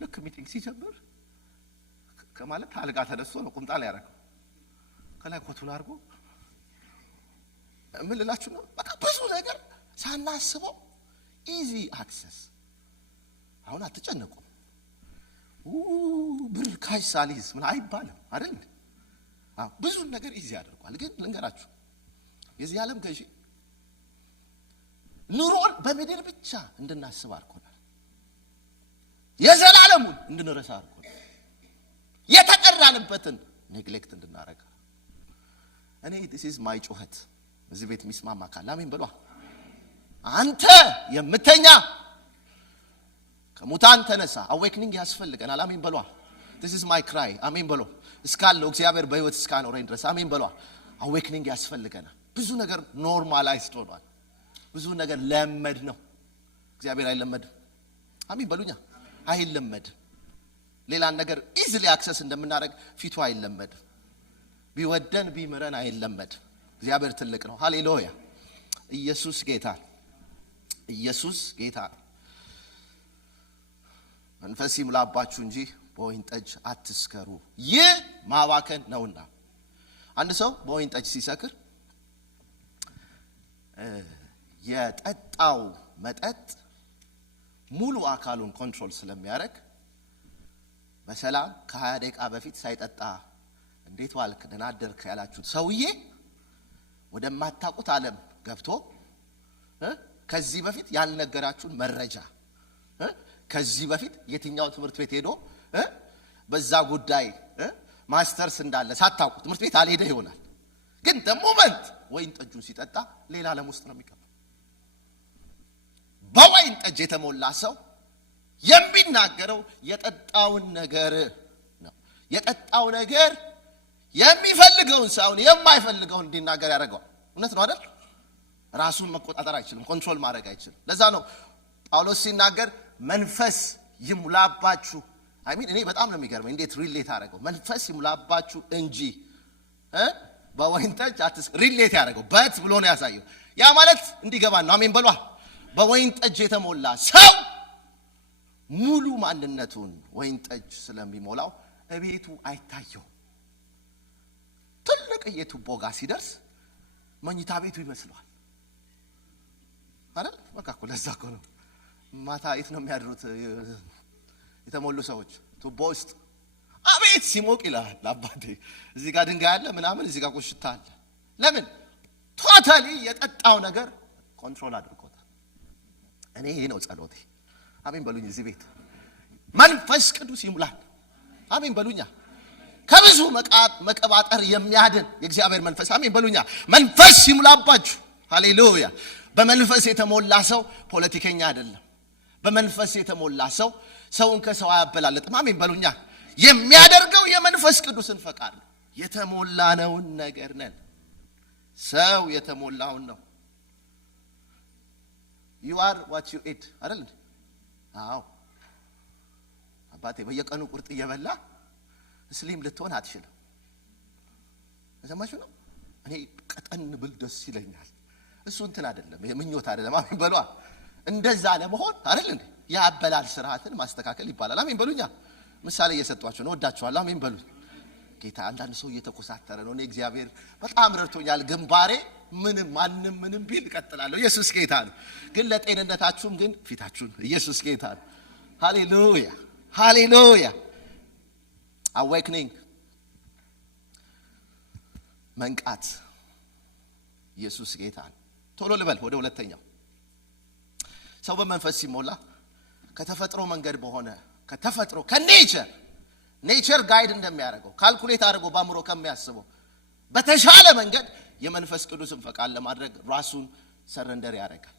ልክ ሚቲንግ ሲጀምር ከማለት አልጋ ተነስቶ ነው ቁምጣ ላይ ያረከው ከላይ ኮቱን አድርጎ ምን ልላችሁ ነው። በቃ ብዙ ነገር ሳናስበው ኢዚ አክሰስ። አሁን አትጨነቁ። ብር ካሽ ሳሊዝ ምን አይባልም አይደል? ብዙ ነገር ኢዚ አድርጓል። ግን ልንገራችሁ የዚህ ዓለም ገዢ ኑሮን በምድር ብቻ እንድናስብ አድርጎናል። የዘላለሙን እንድንረሳ አድርጎናል። የተጠራንበትን ኔግሌክት እንድናረጋ። እኔ this is my ጩኸት። እዚህ ቤት የሚስማማ ካለ አሜን በሏ። አንተ የምተኛ ከሙታን ተነሳ። አዌክኒንግ ያስፈልገናል። አሜን በሏ። this is my cry አሜን በሏ። እስካለው እግዚአብሔር በህይወት እስካኖረኝ ድረስ አሜን በሏ። አዌክኒንግ ያስፈልገናል። ብዙ ነገር ኖርማላይዝድ ሆኗል። ብዙ ነገር ለመድ ነው። እግዚአብሔር አይለመድም። አሜን በሉኛ። አይለመድም። ሌላን ነገር ኢዚሊ አክሰስ እንደምናደርግ ፊቱ አይለመድም። ቢወደን ቢምረን አይለመድም። እግዚአብሔር ትልቅ ነው። ሃሌሉያ። ኢየሱስ ጌታ፣ ኢየሱስ ጌታ። መንፈስ ይሙላባችሁ እንጂ በወይን ጠጅ አትስከሩ፣ ይህ ማባከን ነውና። አንድ ሰው በወይን ጠጅ ሲሰክር የጠጣው መጠጥ ሙሉ አካሉን ኮንትሮል ስለሚያደርግ በሰላም ከ20 ደቂቃ በፊት ሳይጠጣ እንዴት ዋልክ ደህና አደርክ ያላችሁት ሰውዬ ወደማታውቁት ዓለም ገብቶ ከዚህ በፊት ያልነገራችሁን መረጃ ከዚህ በፊት የትኛው ትምህርት ቤት ሄዶ በዛ ጉዳይ ማስተርስ እንዳለ ሳታውቁ ትምህርት ቤት አልሄደ ይሆናል። ግን ሞመንት ወይን ጠጁን ሲጠጣ ሌላ ዓለም ውስጥ ነው የሚገባው። በወይን ጠጅ የተሞላ ሰው የሚናገረው የጠጣውን ነገር ነው። የጠጣው ነገር የሚፈልገውን ሳይሆን የማይፈልገውን እንዲናገር ያደርገዋል። እውነት ነው አይደል? ራሱን መቆጣጠር አይችልም፣ ኮንትሮል ማድረግ አይችልም። ለዛ ነው ጳውሎስ ሲናገር መንፈስ ይሙላባችሁ። እኔ በጣም ነው የሚገርመኝ እንዴት ሪሌት አደረገው። መንፈስ ይሙላባችሁ እንጂ በወይን ጠጅ ሪሌት ያደረገው በት ብሎ ነው ያሳየው። ያ ማለት እንዲገባን ነው። አሜን በሏ። በወይን ጠጅ የተሞላ ሰው ሙሉ ማንነቱን ወይን ጠጅ ስለሚሞላው እቤቱ አይታየው። ትልቅ የቱቦ ጋር ሲደርስ መኝታ ቤቱ ይመስለዋል አይደል? በቃ እኮ ለዛ እኮ ነው ማታ የት ነው የሚያድሩት የተሞሉ ሰዎች? ቱቦ ውስጥ። አቤት ሲሞቅ ይላል አባቴ። እዚህ ጋር ድንጋይ አለ ምናምን፣ እዚህ ጋር ቆሽታ አለ። ለምን? ቶታሊ የጠጣው ነገር ኮንትሮል አድርጎታል። እኔ ይሄ ነው ጸሎቴ። አሜን በሉኝ። እዚህ ቤት መንፈስ ቅዱስ ይሙላል። አሜን በሉኛ። ከብዙ መቀባጠር የሚያድን የእግዚአብሔር መንፈስ አሜን በሉኛ መንፈስ ይሙላባችሁ። ሃሌሉያ። በመንፈስ የተሞላ ሰው ፖለቲከኛ አይደለም። በመንፈስ የተሞላ ሰው ሰውን ከሰው አያበላለጥም። አሜን በሉኛ። የሚያደርገው የመንፈስ ቅዱስን ፈቃድ ነው። የተሞላነውን ነገር ነን። ሰው የተሞላውን ነው። you are what you eat አይደል? አዎ አባቴ በየቀኑ ቁርጥ እየበላ እስሊም ልትሆን አትችልም። ሰማችሁ ነው? እኔ ቀጠን ብል ደስ ይለኛል። እሱ እንትን አይደለም፣ ምኞት አይደለም። አሜን በሏ። እንደዛ ለመሆን አይደል እንዴ ያበላል ስርዓትን ማስተካከል ይባላል። አሜን በሉኛ። ምሳሌ እየሰጧችሁ ነው። ወዳችኋለሁ። አሜን በሉኝ። ጌታ አንዳንድ ሰው እየተኮሳተረ ነው። እኔ እግዚአብሔር በጣም ረድቶኛል። ግንባሬ ማንም ምንም ቢል እቀጥላለሁ። ኢየሱስ ጌታ ነው። ግን ለጤንነታችሁም ግን ፊታችሁን ኢየሱስ ጌታ ነው። ሃሌሉያ ሃሌሉያ። አዌክኒንግ መንቃት ኢየሱስ ጌታ ነው። ቶሎ ልበል ወደ ሁለተኛው። ሰው በመንፈስ ሲሞላ ከተፈጥሮ መንገድ በሆነ ከተፈጥሮ ኔቸር ጋይድ እንደሚያደርገው ካልኩሌት አድርጎ ባምሮ ከሚያስበው በተሻለ መንገድ የመንፈስ ቅዱስን ፈቃድ ለማድረግ ራሱን ሰረንደር ያደርጋል።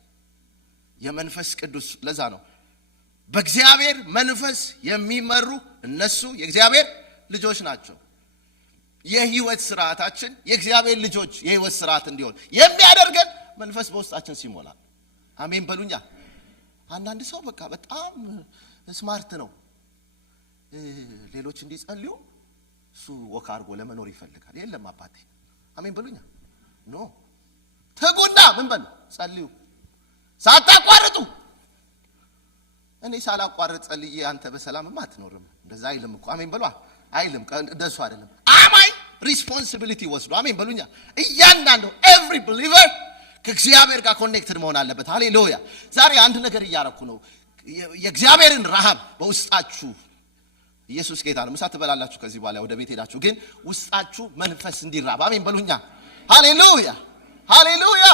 የመንፈስ ቅዱስ ለዛ ነው በእግዚአብሔር መንፈስ የሚመሩ እነሱ የእግዚአብሔር ልጆች ናቸው። የህይወት ስርዓታችን የእግዚአብሔር ልጆች የህይወት ስርዓት እንዲሆን የሚያደርገን መንፈስ በውስጣችን ሲሞላ። አሜን በሉኛ። አንዳንድ ሰው በቃ በጣም ስማርት ነው። ሌሎች እንዲጸልዩ እሱ ወክ አድርጎ ለመኖር ይፈልጋል። የለም አባቴ አሜን በሉኛ። ኖ ተጉና ምን በሉ ጸልዩ ሳታቋርጡ። እኔ ሳላቋርጥ ጸልዬ አንተ በሰላምማ አትኖርም። እንደዛ አይልም እኮ አሜን በሏ። አይልም እንደሱ አይደለም። አማኝ ሪስፖንሲቢሊቲ ወስዶ አሜን በሉኛ። እያንዳንዱ ኤቭሪ ቢሊቨር ከእግዚአብሔር ጋር ኮኔክትድ መሆን አለበት። ሃሌሉያ። ዛሬ አንድ ነገር እያረኩ ነው። የእግዚአብሔርን ረሃብ በውስጣችሁ ኢየሱስ ጌታ ነው። ምሳ ትበላላችሁ ከዚህ በኋላ ወደ ቤት ሄዳችሁ፣ ግን ውስጣችሁ መንፈስ እንዲራብ አሜን በሉኛ። ሃሌሉያ ሃሌሉያ።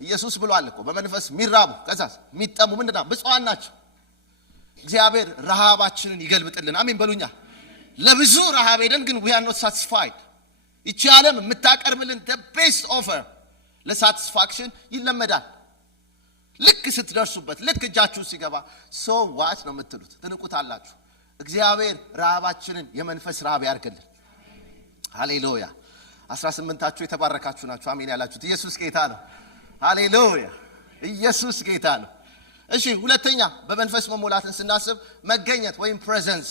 ኢየሱስ ብሏል እኮ በመንፈስ የሚራቡ ከዛስ የሚጠሙ ምንድነው? ብፁዓን ናቸው። እግዚአብሔር ረሃባችንን ይገልብጥልን። አሜን በሉኛ። ለብዙ ረሃብ ሄደን ግን we are not satisfied። ይቺ ዓለም የምታቀርብልን the best offer ለሳቲስፋክሽን ይለመዳል። ልክ ስትደርሱበት ልክ እጃችሁ ሲገባ so what ነው የምትሉት፣ ትንቁታላችሁ። እግዚአብሔር ረሃባችንን የመንፈስ ረሃብ ያርግልን። ሃሌሉያ። 18ታችሁ የተባረካችሁ ናችሁ። አሜን ያላችሁት ኢየሱስ ጌታ ነው። ሃሌሉያ ኢየሱስ ጌታ ነው። እሺ ሁለተኛ በመንፈስ መሞላትን ስናስብ መገኘት ወይም ፕሬዘንስ።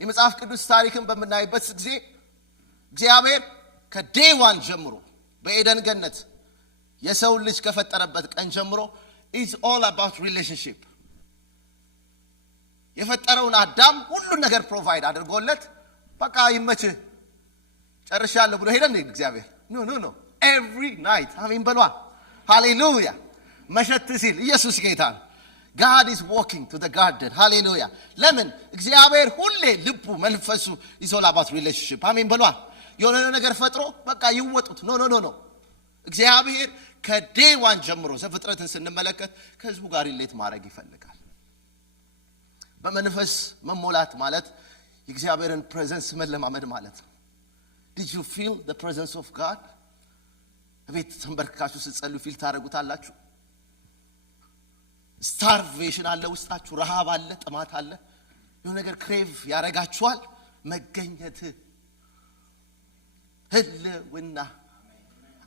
የመጽሐፍ ቅዱስ ታሪክን በምናይበት ጊዜ እግዚአብሔር ከዴይ ዋን ጀምሮ በኤደን ገነት የሰው ልጅ ከፈጠረበት ቀን ጀምሮ is all about relationship። የፈጠረውን አዳም ሁሉ ነገር ፕሮቫይድ አድርጎለት በቃ ይመችህ ጨርሻለሁ ብሎ ሄደ እግዚአብሔር። ኖ every night አሜን በሏ። ሃሌሉያ። መሸት ሲል ኢየሱስ ጌታ ነው። God is walking to the garden። ሃሌሉያ። ለምን? እግዚአብሔር ሁሌ ልቡ መንፈሱ is all about relationship። አሜን በሏ። የሆነ ነገር ፈጥሮ በቃ ይወጡት ኖ እግዚአብሔር ከዴይ ዋን ጀምሮ ዘፍጥረትን ስንመለከት ከህዝቡ ጋር ሪሌት ማድረግ ይፈልጋል። በመንፈስ መሞላት ማለት የእግዚአብሔርን ፕሬዘንስ መለማመድ ማለት ነው። Did you feel the presence of God? ቤት ተንበርክካችሁ ስትጸልዩ ፊል ታደርጉታላችሁ። ስታርቬሽን አለ ውስጣችሁ፣ ረሃብ አለ፣ ጥማት አለ፣ የሆነ ነገር ክሬቭ ያረጋችኋል። መገኘት ህልውና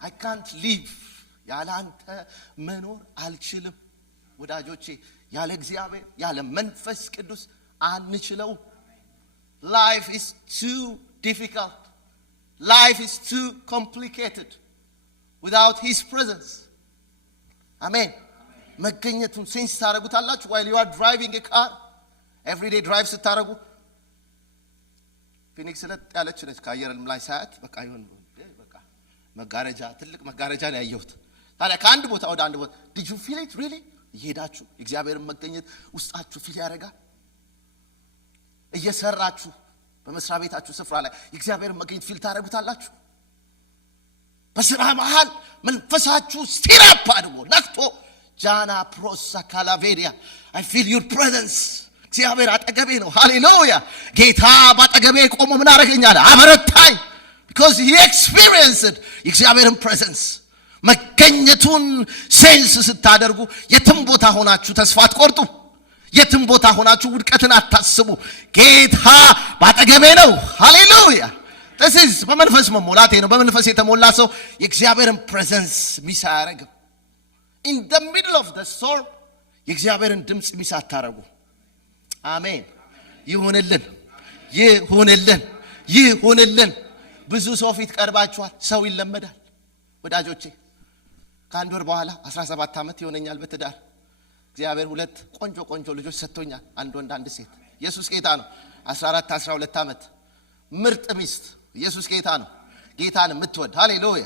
I can't live ያለ አንተ መኖር አልችልም። ወዳጆቼ ያለ እግዚአብሔር ያለ መንፈስ ቅዱስ አንችለው። Life is too difficult. Life is too complicated without his presence. Amen. መገኘቱን ሴንስ ታረጉታላችሁ while you are driving a car. Every day drive ስታረጉ ፊኒክስ ለጥ ያለች ነች ካየረልም ላይ ሳያት በቃ ይሁን በቃ መጋረጃ ትልቅ መጋረጃ ነው ያየሁት። ታዲያ ከአንድ ቦታ ወደ አንድ ቦታ did you feel it really? ይሄዳችሁ እግዚአብሔርን መገኘት ውስጣችሁ ፊል ያረጋል። እየሰራችሁ በመስሪያ ቤታችሁ ስፍራ ላይ የእግዚአብሔርን መገኘት ፊል ታረጉታላችሁ? በስራ መሃል መንፈሳችሁ ስቲራፕ አድርጎ ነክቶ ጃና ፕሮሳ ካላቬዲያ I feel your presence እግዚአብሔር አጠገቤ ነው። ሃሌሉያ። ጌታ ባጠገቤ ቆሞ ምን አረገኛል? አበረታኝ። because he experienced የእግዚአብሔርን presence መገኘቱን ሴንስ ስታደርጉ የትም ቦታ ሆናችሁ ተስፋ አትቆርጡ። የትም ቦታ ሆናችሁ ውድቀትን አታስቡ። ጌታ ባጠገቤ ነው። ሃሌሉያ። this is በመንፈስ መሞላቴ ነው። በመንፈስ የተሞላ ሰው የእግዚአብሔርን presence ሚስ አያረግም። in the middle of the storm የእግዚአብሔርን ድምጽ ሚስ አታረጉ። አሜን። ይሁንልን፣ ይሁንልን፣ ይሁንልን። ብዙ ሰው ፊት ቀርባችኋል። ሰው ይለመዳል ወዳጆቼ። ከአንድ ወር በኋላ 17 ዓመት ይሆነኛል በትዳር እግዚአብሔር 2 ቆንጆ ልጆች ሰጥቶኛል። አንድ ወንድ አንድ ሴት። ኢየሱስ ጌታ ነው። 14 12 ዓመት ምርጥ ሚስት። ኢየሱስ ጌታ ነው። ጌታን የምትወድ ሃሌሉያ።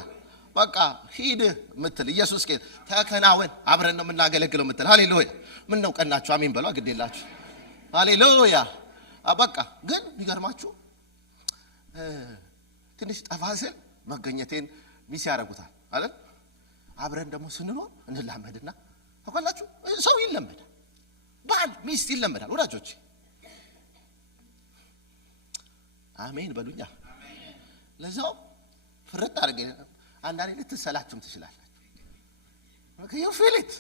በቃ ሂድ ምትል ኢየሱስ ጌታ ተከናወን አብረን ነው የምናገለግለው ምትል ሃሌሉያ። ምን ነው ቀናችሁ? አሜን በሏ። ግዴላችሁ ሃሌሉያ። በቃ ግን ይገርማችሁ ትንሽ ጠፋስል መገኘቴን ሚስ ያረጉታል አይደል? አብረን ደግሞ ስንኖር እንላመድና ታውቃላችሁ ሰው ይለመዳል። ባል ሚስት ይለመዳል ወዳጆቼ። አሜን በሉኛ። ለዛው ፍርጥ አድርገን አንዳንዴ ልትሰላችሁም ትችላላችሁ። you feel it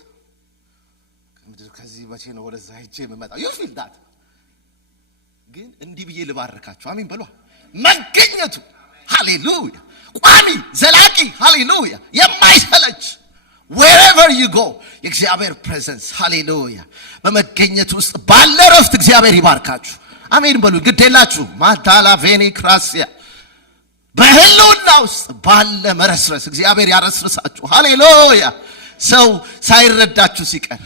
ከዚህ መቼ ነው ወደዛ ሄጄ የምመጣው? you feel that ግን እንዲህ ብዬ ልባርካችሁ አሜን በሏ። መገኘቱ ሃሌሉያ ቋሚ ዘላቂ ሃሌሉያ የማይሰለች wherever you go የእግዚአብሔር presence ሃሌሉያ በመገኘቱ ውስጥ ባለ ረፍት እግዚአብሔር ይባርካችሁ። አሜን በሉ። ግዴላችሁ ማታላ ቬኒ ክራሲያ በህልውና ውስጥ ባለ መረስረስ እግዚአብሔር ያረስርሳችሁ። ሃሌሉያ ሰው ሳይረዳችሁ ሲቀር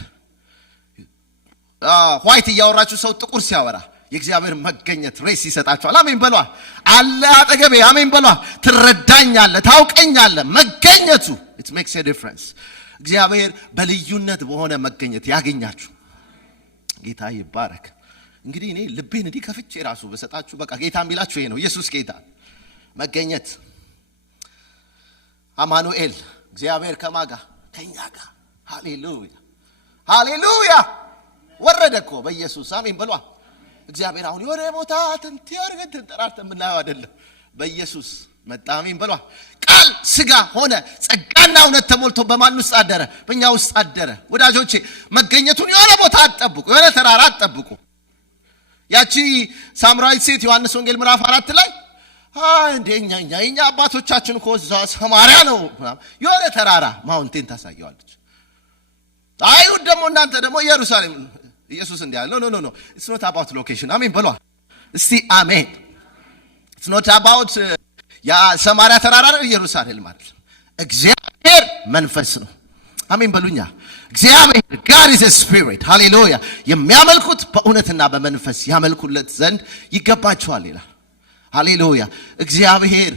ዋይት እያወራችሁ ሰው ጥቁር ሲያወራ የእግዚአብሔር መገኘት ሬስ ይሰጣችኋል። አሜን በሏ። አለ አጠገቤ አሜን በሏ። ትረዳኛለህ፣ ታውቀኛለህ። መገኘቱ it makes a difference። እግዚአብሔር በልዩነት በሆነ መገኘት ያገኛችሁ። ጌታ ይባረክ። እንግዲህ እኔ ልቤን እንዲህ ከፍቼ ራሱ በሰጣችሁ በቃ ጌታ የሚላችሁ ይሄ ነው። ኢየሱስ ጌታ መገኘት አማኑኤል እግዚአብሔር ከማጋ ከኛ ጋር ሃሌሉያ ሃሌሉያ። ወረደ እኮ በኢየሱስ አሜን በሏ። እግዚአብሔር አሁን የሆነ ቦታ ተንጠራርተን የምናየው አይደለም። በኢየሱስ መጣ አሜን በሏ። ቃል ስጋ ሆነ ጸጋና እውነት ተሞልቶ በማን ውስጥ አደረ? በእኛ ውስጥ አደረ። ወዳጆቼ መገኘቱን የሆነ ቦታ አትጠብቁ፣ የሆነ ተራራ አትጠብቁ። ያቺ ሳምራዊት ሴት ዮሐንስ ወንጌል ምዕራፍ 4 ላይ እንደኛ አባቶቻችን እኮ እዛ ሰማርያ ነው የሆነ ተራራ ማውንቴን ታሳየዋለች። አይሁድ ደግሞ እናንተ ደግሞ ኢየሩሳሌም ኢየሱስ እንዲያለ ኖ it's not about location አሜን በሏ እስቲ አሜን። it's not about ያ ሰማርያ ተራራ ነው ኢየሩሳሌም ማለት እግዚአብሔር መንፈስ ነው። አሜን በሉኛ። እግዚአብሔር God is a spirit ሃሌሉያ። የሚያመልኩት በእውነትና በመንፈስ ያመልኩለት ዘንድ ይገባቸዋል ይላል። ሃሌሉያ። እግዚአብሔር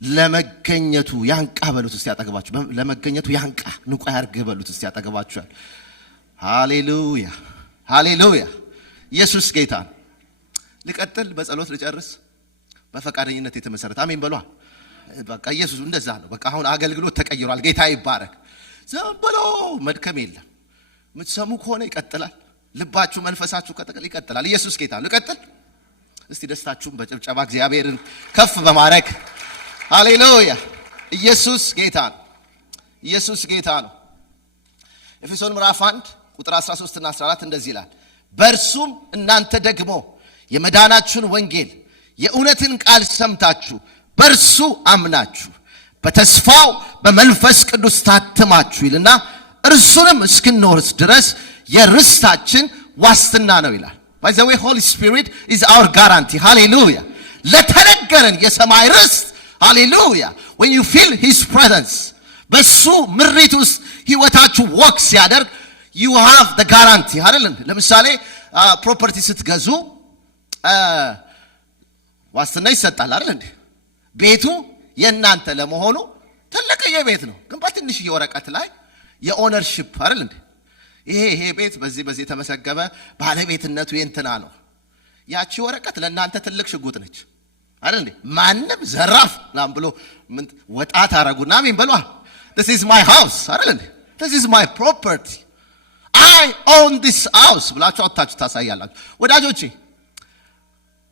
ለመገኘቱ ያንቃ በሉት እስቲ ያጠገባችሁ። ለመገኘቱ ያንቃ ንቁ ያርግ በሉት እስቲ ያጠገባችሁ። ሃሌሉያ ሃሌሉያ። ኢየሱስ ጌታ። ልቀጥል፣ በጸሎት ልጨርስ። በፈቃደኝነት የተመሰረተ አሜን በሏ። በቃ ኢየሱስ እንደዛ ነው። በቃ አሁን አገልግሎት ተቀይሯል። ጌታ ይባረክ። ዝም ብሎ መድከም የለም። የምትሰሙ ከሆነ ይቀጥላል። ልባችሁ መንፈሳችሁ ከተቀል ይቀጥላል። ኢየሱስ ጌታ። ልቀጥል። እስቲ ደስታችሁን በጭብጨባ እግዚአብሔርን ከፍ በማድረግ ሃሌሉያ። ኢየሱስ ጌታ ነው። ኢየሱስ ጌታ ነው። ኤፌሶን ምዕራፍ 1 ቁጥር 13 እና 14 እንደዚህ ይላል፣ በእርሱም እናንተ ደግሞ የመዳናችሁን ወንጌል የእውነትን ቃል ሰምታችሁ በእርሱ አምናችሁ በተስፋው በመንፈስ ቅዱስ ታትማችሁ ይልና እርሱንም እስክንወርስ ድረስ የርስታችን ዋስትና ነው ይላል። By the way, Holy Spirit is our guarantee. Hallelujah. ለተነገረን የሰማይ ርስት hallelujah. When you feel his presence በሱ ምሪት ውስጥ ህይወታችሁ ወክ ሲያደርግ you have the guarantee አይደል? ለምሳሌ ፕሮፐርቲ ስትገዙ ዋስትና ይሰጣል አይደል እንዴ? ቤቱ የእናንተ ለመሆኑ ትልቅዬ ቤት ነው፣ ግን በትንሽዬ ወረቀት ላይ የኦነርሺፕ አይደል እንዴ? ይሄ ቤት በዚህ የተመሰገበ ባለቤትነቱ የእንትና ነው። ያቺ ወረቀት ለእናንተ ትልቅ ሽጉጥ ነች። አይደል እንዴ? ማንም ዘራፍ ናም ብሎ ምን ወጣት አረጉና አሜን በሏ። this is my house አይደል እንዴ? this is my property I own this house ብላችሁ አውጥታችሁ ታሳያላችሁ። ወዳጆቼ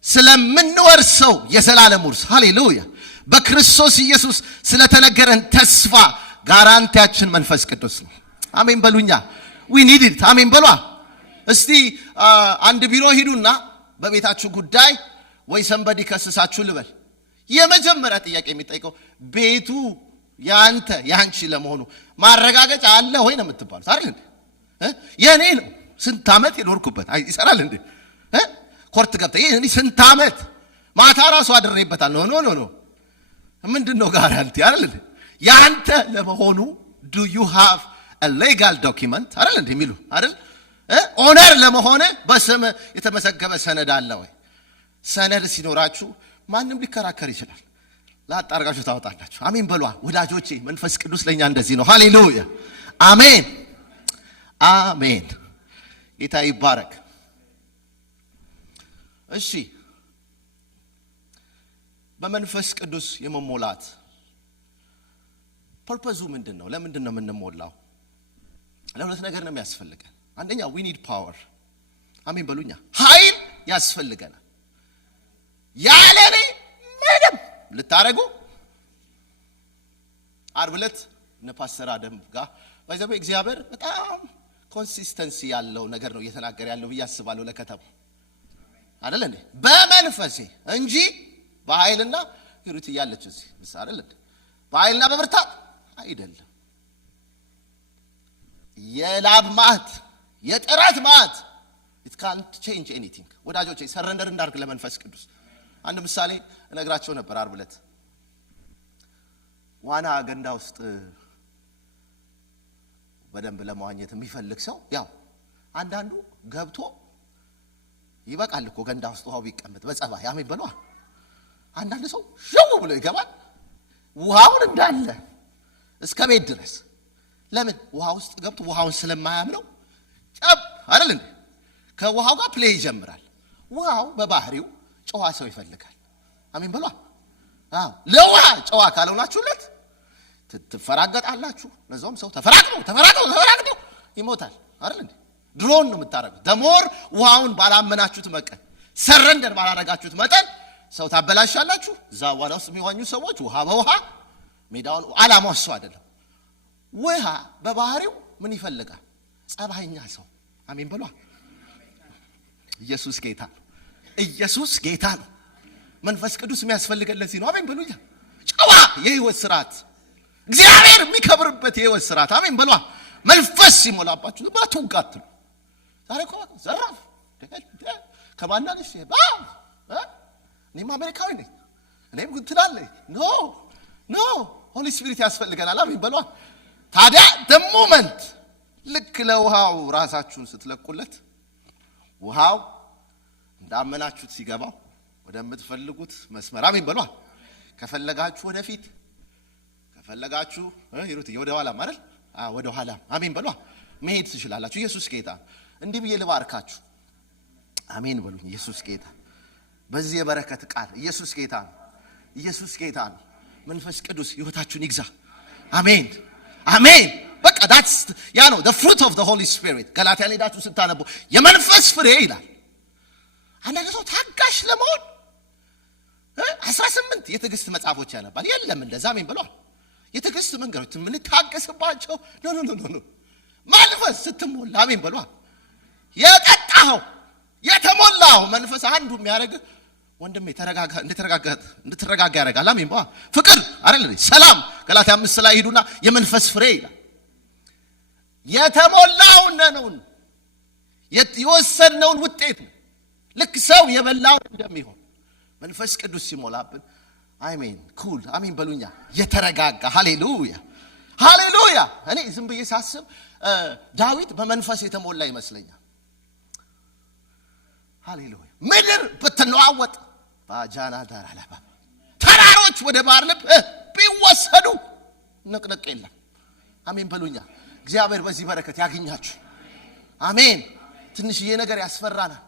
ስለምንወርሰው የዘላለም ውርስ ሃሌሉያ በክርስቶስ ኢየሱስ ስለተነገረን ተስፋ ጋራንቲያችን መንፈስ ቅዱስ ነው። አሜን በሉኛ። we need it አሜን በሏ። እስቲ አንድ ቢሮ ሂዱና በቤታችሁ ጉዳይ ወይ ሰንበዲ ከስሳችሁ ልበል። የመጀመሪያ ጥያቄ የሚጠይቀው ቤቱ ያንተ ያንቺ ለመሆኑ ማረጋገጫ አለ ወይ ነው የምትባሉት አይደል እንዴ? የኔ ነው ስንት ዓመት የኖርኩበት ይሰራል እንዴ? ኮርት ገብተህ እኔ ስንት ዓመት ማታ ራሱ አድሬበታል። ኖ ምንድነው ጋራንቲ አይደል እንዴ? ያንተ ለመሆኑ do you have a legal document አይደል እንዴ የሚሉ አይደል? ኦነር ለመሆነ በስም የተመሰገበ ሰነድ አለ ወይ? ሰነድ ሲኖራችሁ ማንም ሊከራከር ይችላል። ላጣርጋችሁ ታወጣላችሁ። አሜን በሏ ወዳጆቼ። መንፈስ ቅዱስ ለኛ እንደዚህ ነው። ሃሌሉያ አሜን አሜን። ጌታ ይባረክ። እሺ በመንፈስ ቅዱስ የመሞላት ፐርፐዙ ምንድነው? ለምንድነው የምንሞላው? ለሁለት ነገር ነው የሚያስፈልገን። አንደኛ we need power አሜን በሉኛ። ኃይል ያስፈልገናል። ያለኔ ምንም ልታረጉ ዓርብ ዕለት እነ ፓስተር አደም ጋር ባይዘው እግዚአብሔር በጣም ኮንሲስተንሲ ያለው ነገር ነው እየተናገረ ያለው ብዬ አስባለሁ። ለከተማ አይደል እንዴ? በመንፈሴ እንጂ በኃይልና ይሩት ያለች እዚህ አይደል እንዴ? በኃይልና በብርታት አይደለም። የላብ ማት የጥረት ማት it can't change anything ወዳጆቼ። ሰረንደር እንዳርግ ለመንፈስ ቅዱስ። አንድ ምሳሌ እነግራቸው ነበር ዓርብ ዕለት ዋና ገንዳ ውስጥ በደንብ ለመዋኘት የሚፈልግ ሰው ያው አንዳንዱ ገብቶ ይበቃል እኮ ገንዳ ውስጥ ውሃው ቢቀመጥ በጸባይ አሜን በሏ። አንዳንድ ሰው ሸው ብሎ ይገባል ውሃውን እንዳለ እስከ ቤት ድረስ። ለምን? ውሃ ውስጥ ገብቶ ውሃውን ስለማያምነው ጨብ አይደል እንዴ? ከውሃው ጋር ፕሌይ ይጀምራል። ውሃው በባህሪው ጨዋ ሰው ይፈልጋል። አሜን በሏ። ለውሃ ጨዋ ካልሆናችሁለት ትፈራገጣላችሁ። ለዛውም ሰው ተፈራግጦ ይሞታል አይደል እንዴ? ድሮን ነው የምታረጉት። ደሞር ውሃውን ባላመናችሁት መጠን ሰረንደር ባላረጋችሁት መጠን ሰው ታበላሻላችሁ። እዛ ዋና ውስጥ የሚዋኙ ሰዎች ውሃ በውሃ ሜዳውን ዓላማው እሱ አይደለም። ውሃ በባህሪው ምን ይፈልጋል? ጸባይኛ ሰው አሜን በሏ። ኢየሱስ ጌታ ነው። ኢየሱስ ጌታ ነው። መንፈስ ቅዱስ የሚያስፈልገን ለዚህ ነው። አሜን በሉኛ። ጨዋ የህይወት ስርዓት እግዚአብሔር የሚከብርበት የህይወት ስርዓት አሜን በሏ። መንፈስ ሲሞላባችሁ ባትውጋት ነው። ዛሬ እኮ ዘራፍ ከማናለሽ እኔም አሜሪካዊ ነኝ እኔም ትላለህ ኖ ሆሊ ስፒሪት ያስፈልገናል። አሜን በሏ። ታዲያ ደሞመንት ልክ ለውሃው ራሳችሁን ስትለቁለት ውሃው እንዳመናችሁት ሲገባው ወደምትፈልጉት መስመር አሜን በሏ። ከፈለጋችሁ ወደፊት ከፈለጋችሁ ይሩት ወደ ኋላ ማለት ወደ ኋላ አሜን በሏ መሄድ ትችላላችሁ። ኢየሱስ ጌታ። እንዲህ ብዬ ልባርካችሁ አሜን በሉኝ። ኢየሱስ ጌታ። በዚህ የበረከት ቃል ኢየሱስ ጌታ ነው። ኢየሱስ ጌታ ነው። መንፈስ ቅዱስ ህይወታችሁን ይግዛ። አሜን አሜን። በቃ that's ያ ነው the fruit of the holy spirit። ገላትያ ሄዳችሁ ስታነቡ የመንፈስ ፍሬ ይላል። አንዳንድ ሰው ታጋሽ ለመሆን 18 የትዕግስት መጽሐፎች ያነባል። የለም እንደዛ አሜን ብሏል። የትዕግስት መንገዶች ምን ታገስባቸው ኖ መንፈስ ስትሞላ አሜን ብሏል። የጠጣኸው የተሞላው መንፈስ አንዱ የሚያደርግ ወንድሜ ተረጋጋ እንድትረጋጋ ያደርጋል። አሜን ብሏል። ፍቅር አይደል ሰላም። ገላትያ 5 ላይ ሄዱና የመንፈስ ፍሬ ይላል። የተሞላው ነው የወሰነውን ውጤት ነው። ልክ ሰው የበላው እንደሚሆን መንፈስ ቅዱስ ሲሞላብን አሜን ኩል አሜን በሉኛ የተረጋጋ ሃሌሉያ ሃሌሉያ። እኔ ዝም ብዬ ሳስብ ዳዊት በመንፈስ የተሞላ ይመስለኛል። ሃሌሉያ። ምድር ብትነዋወጥ ባጃና ዳራላባ ተራሮች ወደ ባህር ልብ ቢወሰዱ ንቅንቅ የለም። አሜን በሉኛ። እግዚአብሔር በዚህ በረከት ያገኛችሁ አሜን። ትንሽዬ ነገር ያስፈራናል።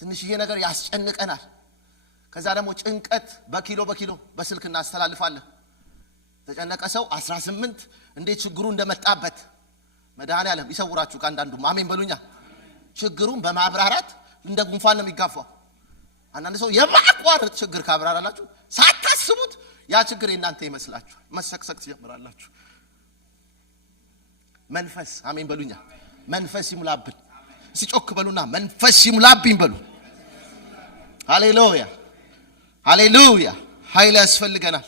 ትንሽዬ ነገር ያስጨንቀናል። ከዛ ደግሞ ጭንቀት በኪሎ በስልክ እናስተላልፋለን። ተጨነቀ ሰው 18 እንዴት ችግሩ እንደመጣበት መድኃኒዓለም ይሰውራችሁ ከአንዳንዱ አሜን በሉኛ። ችግሩን በማብራራት እንደ ጉንፋን ነው የሚጋፋው። አንዳንድ ሰው የማቋረጥ ችግር ካብራራላችሁ ሳታስቡት ያ ችግር የእናንተ ይመስላችኋል። መሰክሰክ ትጀምራላችሁ። መንፈስ አሜን በሉኛ። መንፈስ ይሙላብን። ሲጮክ በሉና መንፈስ ይሙላብኝ በሉ። ሃሌሉያ ሃሌሉያ። ኃይል ያስፈልገናል።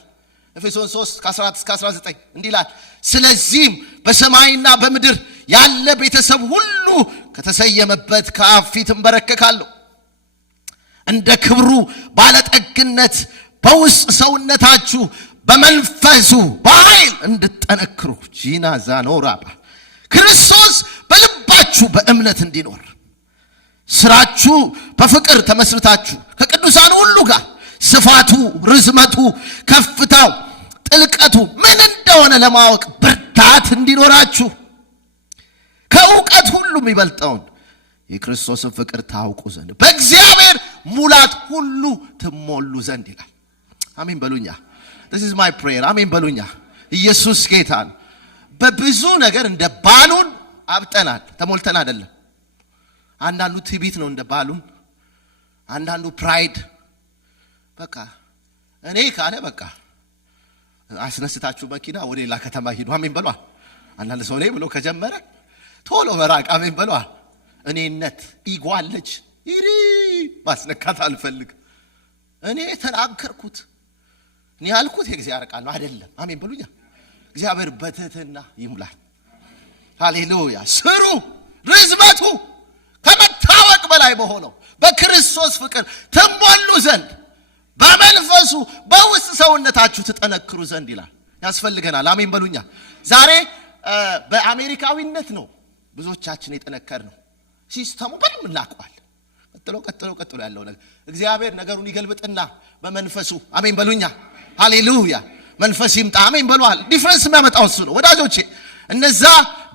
ኤፌሶን 3:14-19 እንዲህ ይላል፣ ስለዚህም በሰማይና በምድር ያለ ቤተሰብ ሁሉ ከተሰየመበት ከአብ ፊት እንበረከካለሁ፣ እንደ ክብሩ ባለጠግነት በውስጥ ሰውነታችሁ በመንፈሱ በኃይል እንድትጠነክሩ ጂና ዛኖራባ ክርስቶስ በልባችሁ በእምነት እንዲኖር ስራችሁ በፍቅር ተመስርታችሁ ከቅዱሳን ሁሉ ጋር ስፋቱ፣ ርዝመቱ፣ ከፍታው፣ ጥልቀቱ ምን እንደሆነ ለማወቅ ብርታት እንዲኖራችሁ ከእውቀት ሁሉ የሚበልጠውን የክርስቶስን ፍቅር ታውቁ ዘንድ በእግዚአብሔር ሙላት ሁሉ ትሞሉ ዘንድ ይላል። አሜን በሉኛ። this is my prayer። አሜን በሉኛ። ኢየሱስ ጌታ ነው። በብዙ ነገር እንደ ባሉን አብጠናል፣ ተሞልተን አይደለም። አንዳንዱ ትዕቢት ነው እንደ ባሉን፣ አንዳንዱ ፕራይድ። በቃ እኔ ካለ በቃ አስነስታችሁ መኪና ወደ ሌላ ከተማ ሂዱ። አሜን በሏ። አንዳንድ ሰው ላይ ብሎ ከጀመረ ቶሎ መራቅ። አሜን በሏ። እኔነት ኢጓለች ይሪ ማስነካት አልፈልግ። እኔ ተናገርኩት እኔ ያልኩት የእግዚአብሔር ቃል ነው አይደለም። አሜን በሉኛ። እግዚአብሔር በትህትና ይሙላል። ሃሌሉያ። ስሩ ርዝመቱ ከመታወቅ በላይ በሆነው በክርስቶስ ፍቅር ትሞሉ ዘንድ በመንፈሱ በውስጥ ሰውነታችሁ ትጠነክሩ ዘንድ ይላል። ያስፈልገናል። አሜን በሉኛ። ዛሬ በአሜሪካዊነት ነው ብዙዎቻችን የጠነከር ነው። ሲስተሙ በደንብ እናውቀዋል። ቀጥሎ ያለው ነገር እግዚአብሔር ነገሩን ይገልብጥና በመንፈሱ አሜን በሉኛ። ሃሌሉያ። መንፈስ ይምጣ። አሜን በሏል። ዲፍረንስ የሚያመጣው እሱ ነው ወዳጆቼ። እነዛ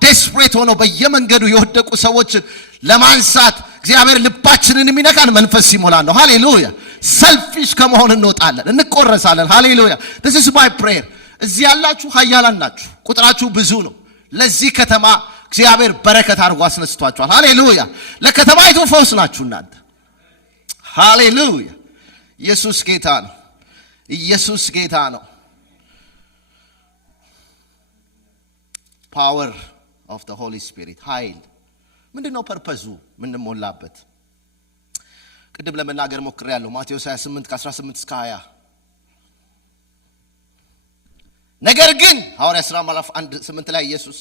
ዴስፕሬት ሆነው በየመንገዱ የወደቁ ሰዎችን ለማንሳት እግዚአብሔር ልባችንን የሚነካን መንፈስ ሲሞላ ነው። ሃሌሉያ። ሰልፊሽ ከመሆን እንወጣለን፣ እንቆረሳለን። ሃሌሉያ። this is my prayer። እዚህ ያላችሁ ኃያላን ናችሁ፣ ቁጥራችሁ ብዙ ነው። ለዚህ ከተማ እግዚአብሔር በረከት አድርጎ አስነስቷችኋል። ሃሌሉያ። ለከተማይቱ ፈውስ ናችሁ እናንተ። ሃሌሉያ። ኢየሱስ ጌታ ነው። ኢየሱስ ጌታ ነው። ፓወር ኦፍ ዘ ሆሊ ስፒሪት ኃይል ምንድነው? ፐርፐዙ ምንሞላበት ቅድም ለመናገር ሞክሬያለሁ። ማቴዎስ 28:18-20 ነገር ግን ሐዋርያ ሥራ ምዕራፍ 1:8 ላይ ኢየሱስ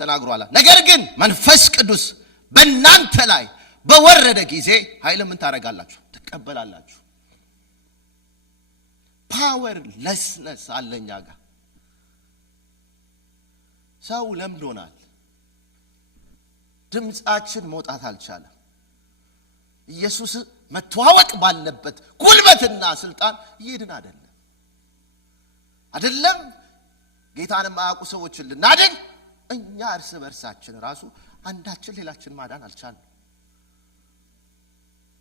ተናግሯል። ነገር ግን መንፈስ ቅዱስ በእናንተ ላይ በወረደ ጊዜ ኃይል ምን ታረጋላችሁ? ትቀበላላችሁ። ፓወር ለስነስ አለኛ ጋር ሰው ለምዶናል። ድምጻችን መውጣት አልቻለም። ኢየሱስ መተዋወቅ ባለበት ጉልበትና ስልጣን ይሄድን አይደለም ጌታንም ማያውቁ ሰዎችን ልናድን እኛ እርስ በርሳችን ራሱ አንዳችን ሌላችን ማዳን አልቻለም።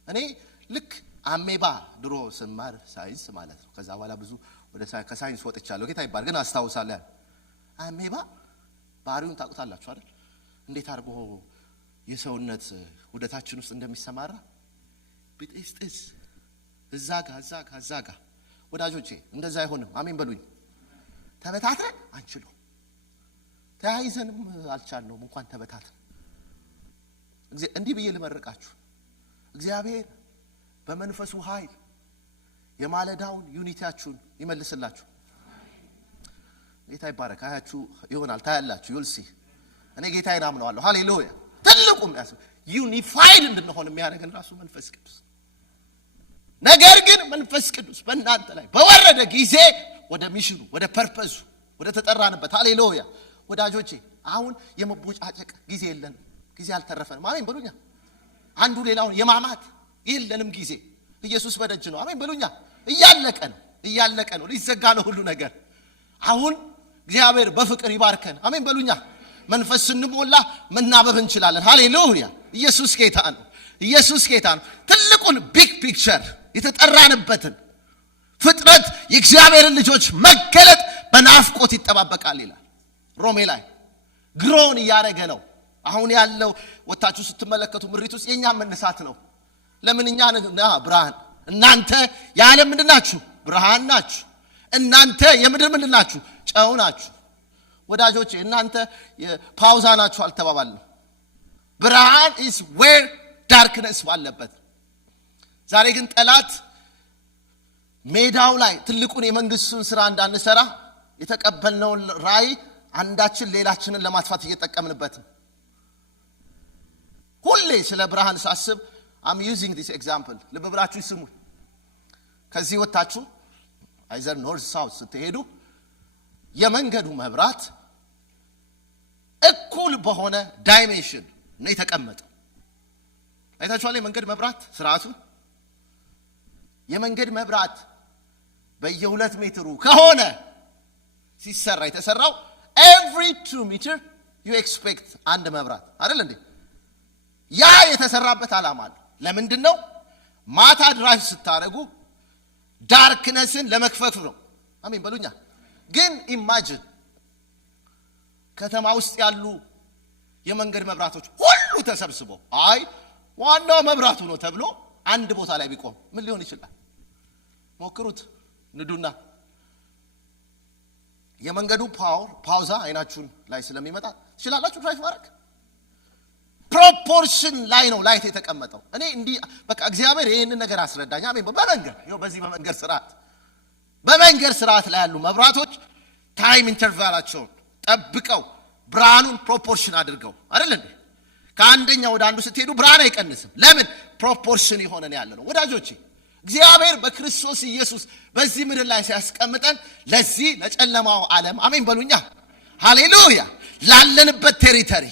እኔ ልክ አሜባ ድሮ ስማር ሳይንስ ማለት ነው። ከዛ በኋላ ብዙ ወደ ከሳይንስ ወጥቻለሁ። ጌታ ይባል ግን አስታውሳለሁ። አሜባ ባህሪውን ታውቁታላችሁ አይደል? እንዴት አድርጎ የሰውነት ወደታችን ውስጥ እንደሚሰማራ ቢጥስጥስ እዛ ጋር ወዳጆቼ እንደዛ አይሆንም። አሜን በሉኝ። ተበታተን አንችለው፣ ተያይዘንም አልቻልነውም እንኳን ተበታተን። እንዲህ ብዬ ልመርቃችሁ፣ እግዚአብሔር በመንፈሱ ኃይል የማለዳውን ዩኒቲያችሁን ይመልስላችሁ። ጌታ ይባረክ። አያችሁ ይሆናል፣ ታያላችሁ። ዩልሲ እኔ ጌታዬን አምነዋለሁ። ሃሌሉያ። ትልቁም ዩኒፋይድ እንድንሆን የሚያደርገን ራሱ መንፈስ ቅዱስ። ነገር ግን መንፈስ ቅዱስ በእናንተ ላይ በወረደ ጊዜ ወደ ሚሽኑ፣ ወደ ፐርፐዙ፣ ወደ ተጠራንበት ሃሌሉያ። ወዳጆቼ አሁን የመቦጫጨቅ ጊዜ የለንም፣ ጊዜ አልተረፈንም። አሜን በሉኛ። አንዱ ሌላውን የማማት የለንም ጊዜ። ኢየሱስ በደጅ ነው። አሜን በሉኛ። እያለቀ ነው፣ ሊዘጋ ነው ሁሉ ነገር። አሁን እግዚአብሔር በፍቅር ይባርከን። አሜን በሉኛ። መንፈስ ስንሞላ መናበብ እንችላለን። ሃሌሉያ። ኢየሱስ ጌታ ነው። ትልቁን ቢግ ፒክቸር የተጠራንበትን ፍጥረት የእግዚአብሔርን ልጆች መገለጥ በናፍቆት ይጠባበቃል ይላል ሮሜ ላይ። ግሮን እያደረገ ነው። አሁን ያለው ወታችሁ ስትመለከቱ ምሪት ውስጥ የኛ መነሳት ነው። ለምን እኛ ብርሃን፣ እናንተ የዓለም ምንድን ናችሁ? ብርሃን ናችሁ። እናንተ የምድር ምንድን ናችሁ? ጨው ናችሁ። ወዳጆቼ እናንተ ፓውዛ ናችሁ አልተባባልንም። ብርሃን is where darkness ባለበት። ዛሬ ግን ጠላት ሜዳው ላይ ትልቁን የመንግስቱን ስራ እንዳንሰራ የተቀበልነውን ራእይ አንዳችን ሌላችንን ለማጥፋት እየተጠቀምንበት ነው። ሁሌ ስለ ብርሃን ሳስብ I'm using this example። ልብ ብላችሁ ስሙ። ከዚህ ወጣችሁ አይዘር ኖርዝ ሳውት ስትሄዱ የመንገዱ መብራት እኩል በሆነ ዳይሜንሽን ነው የተቀመጠው። አይታችኋል? የመንገድ መብራት ስርዓቱ የመንገድ መብራት በየ2 ሜትሩ ከሆነ ሲሰራ የተሰራው every 2 meter you expect አንድ መብራት አይደል እንዴ? ያ የተሰራበት ዓላማ አለ። ለምንድን ነው? ማታ ድራይቭ ስታረጉ ዳርክነስን ለመክፈፍ ነው። አሜን በሉኛ። ግን ኢማጂን ከተማ ውስጥ ያሉ የመንገድ መብራቶች ሁሉ ተሰብስበው አይ ዋናው መብራቱ ነው ተብሎ አንድ ቦታ ላይ ቢቆም ምን ሊሆን ይችላል? ሞክሩት፣ ንዱና የመንገዱ ፓውዛ አይናችሁን ላይ ስለሚመጣ ትችላላችሁ ድራይቭ ማድረግ። ፕሮፖርሽን ላይ ነው ላይት የተቀመጠው። እኔ እንዲህ በቃ እግዚአብሔር ይሄንን ነገር አስረዳኝ። አሜን። በመንገድ ስርዓት ላይ ያሉ መብራቶች ታይም ኢንተርቫላቸውን ጠብቀው ብርሃኑን ፕሮፖርሽን አድርገው አይደል እንዴ? ከአንደኛው ወደ አንዱ ስትሄዱ ብርሃን አይቀንስም። ለምን? ፕሮፖርሽን የሆነን ያለ ነው። ወዳጆቼ እግዚአብሔር በክርስቶስ ኢየሱስ በዚህ ምድር ላይ ሲያስቀምጠን ለዚህ ለጨለማው ዓለም አሜን በሉኛ፣ ሃሌሉያ፣ ላለንበት ቴሪተሪ፣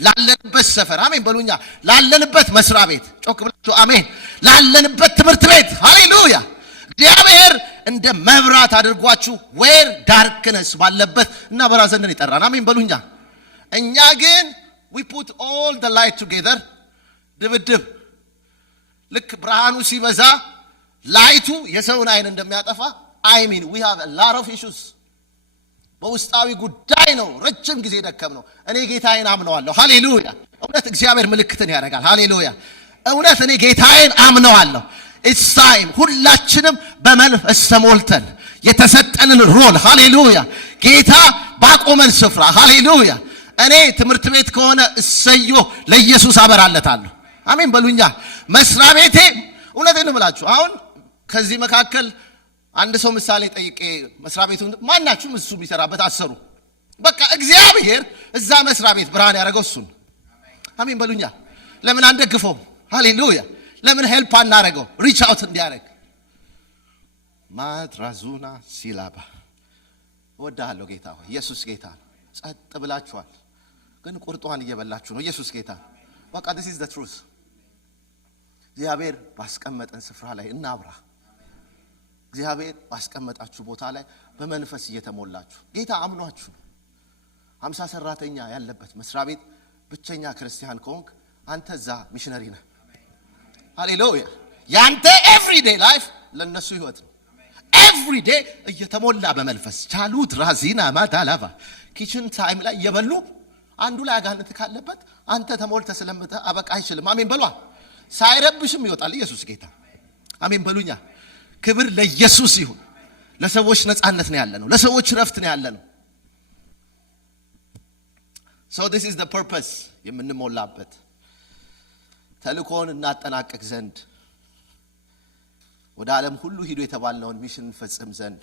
ላለንበት ሰፈር አሜን በሉኛ፣ ላለንበት መስሪያ ቤት ጮክ ብላችሁ አሜን፣ ላለንበት ትምህርት ቤት ሃሌሉያ፣ እግዚአብሔር እንደ መብራት አድርጓችሁ ዌር ዳርክነስ ባለበት እና በራዘንን ይጠራን አሜን በሉኛ። እኛ ግን we put all the light together ድብድብ ልክ ብርሃኑ ሲበዛ ላይቱ የሰውን አይን እንደሚያጠፋ I mean we have a lot of issues። በውስጣዊ ጉዳይ ነው ረጅም ጊዜ ደከም ነው። እኔ ጌታዬን አምነዋለሁ ሃሌሉያ። እውነት እግዚአብሔር ምልክትን ያደርጋል ሃሌሉያ። እውነት እኔ ጌታዬን አምነዋለሁ። it's time ሁላችንም በመንፈስ ተሞልተን የተሰጠንን ሮል ሃሌሉያ ጌታ ባቆመን ስፍራ ሃሌሉያ። እኔ ትምህርት ቤት ከሆነ እሰዮ ለኢየሱስ አበራለታለሁ አሜን በሉኛ። መስሪያ ቤቴ እውነቴን ነው የምላችሁ። አሁን ከዚህ መካከል አንድ ሰው ምሳሌ ጠይቄ መስሪያ ቤቱ ማናችሁም እሱ የሚሰራበት አሰሩ። በቃ እግዚአብሔር እዛ መስሪያ ቤት ብርሃን ያደረገው እሱን አሜን በሉኛ። ለምን አንደግፈው ሃሌሉያ? ለምን ሄልፕ አናረገው ሪች አውት እንዲያረግ? ማትራዙና ሲላባ ወዳሃለሁ ጌታ ሆይ ኢየሱስ ጌታ ነው። ጸጥ ብላችኋል ግን ቁርጧን እየበላችሁ ነው። ኢየሱስ ጌታ በቃ this is the truth። እግዚአብሔር ባስቀመጠን ስፍራ ላይ እናብራ። እግዚአብሔር ባስቀመጣችሁ ቦታ ላይ በመንፈስ እየተሞላችሁ ጌታ አምኗችሁ 50 ሰራተኛ ያለበት መስሪያ ቤት ብቸኛ ክርስቲያን ከሆንክ አንተ እዛ ሚሽነሪ ነህ ሃሌሉያ። ያንተ ኤቭሪዴይ ላይፍ ለነሱ ህይወት ነው። ኤቭሪዴይ እየተሞላ በመንፈስ ቻሉት ራዚና ማታላቫ ኪችን ታይም ላይ እየበሉ አንዱ ላይ አጋንንት ካለበት አንተ ተሞልተ ስለምተ አበቃ አይችልም። አሜን በሏ። ሳይረብሽም ይወጣል። ኢየሱስ ጌታ አሜን በሉኛ። ክብር ለኢየሱስ ይሁን። ለሰዎች ነፃነት ነው ያለ ነው። ለሰዎች ረፍት ነው ያለ ነው። so this is the purpose የምንሞላበት ተልእኮን እናጠናቀቅ ዘንድ ወደ ዓለም ሁሉ ሂዱ የተባልነውን ሚሽን እንፈጽም ዘንድ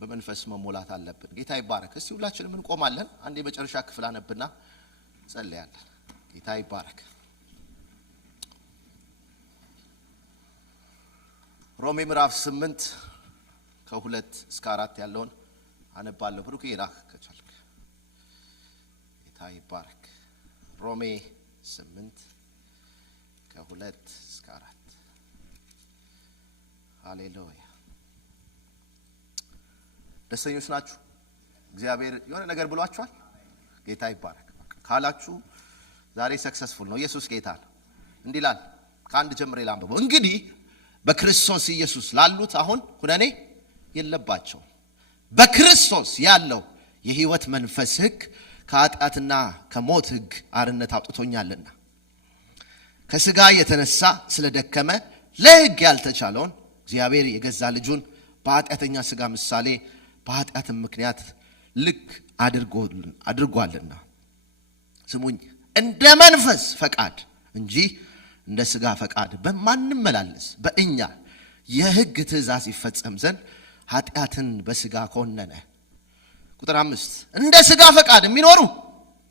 በመንፈስ መሞላት አለብን። ጌታ ይባረክ። እስቲ ሁላችንም እንቆማለን። አንድ የመጨረሻ ክፍል አነብና ጸልያለን። ጌታ ይባረክ። ሮሜ ምዕራፍ 8 ከ2 እስከ 4 ያለውን አነባለሁ። ብሩክ ይራክ ከቻልክ። ጌታ ይባረክ። ሮሜ 8 ከ2 እስከ 4 ሃሌሉያ። ደስተኞች ናችሁ? እግዚአብሔር የሆነ ነገር ብሏችኋል? ጌታ ይባረክ። ካላችሁ ዛሬ ሰክሰስፉል ነው። ኢየሱስ ጌታ ነው። እንዲህ ይላል። ከአንድ ጀምሬ ላንብበው። እንግዲህ በክርስቶስ ኢየሱስ ላሉት አሁን ኩነኔ የለባቸው። በክርስቶስ ያለው የሕይወት መንፈስ ሕግ ከኃጢአትና ከሞት ሕግ አርነት አውጥቶኛልና ከሥጋ የተነሳ ስለደከመ ለሕግ ያልተቻለውን እግዚአብሔር የገዛ ልጁን በኃጢአተኛ ሥጋ ምሳሌ በኃጢአትም ምክንያት ልክ አድርጓልና ስሙኝ፣ እንደ መንፈስ ፈቃድ እንጂ እንደ ሥጋ ፈቃድ በማንመላለስ በእኛ የሕግ ትእዛዝ ይፈጸም ዘንድ ኃጢአትን በሥጋ ኮነነ። ቁጥር 5 እንደ ሥጋ ፈቃድ የሚኖሩ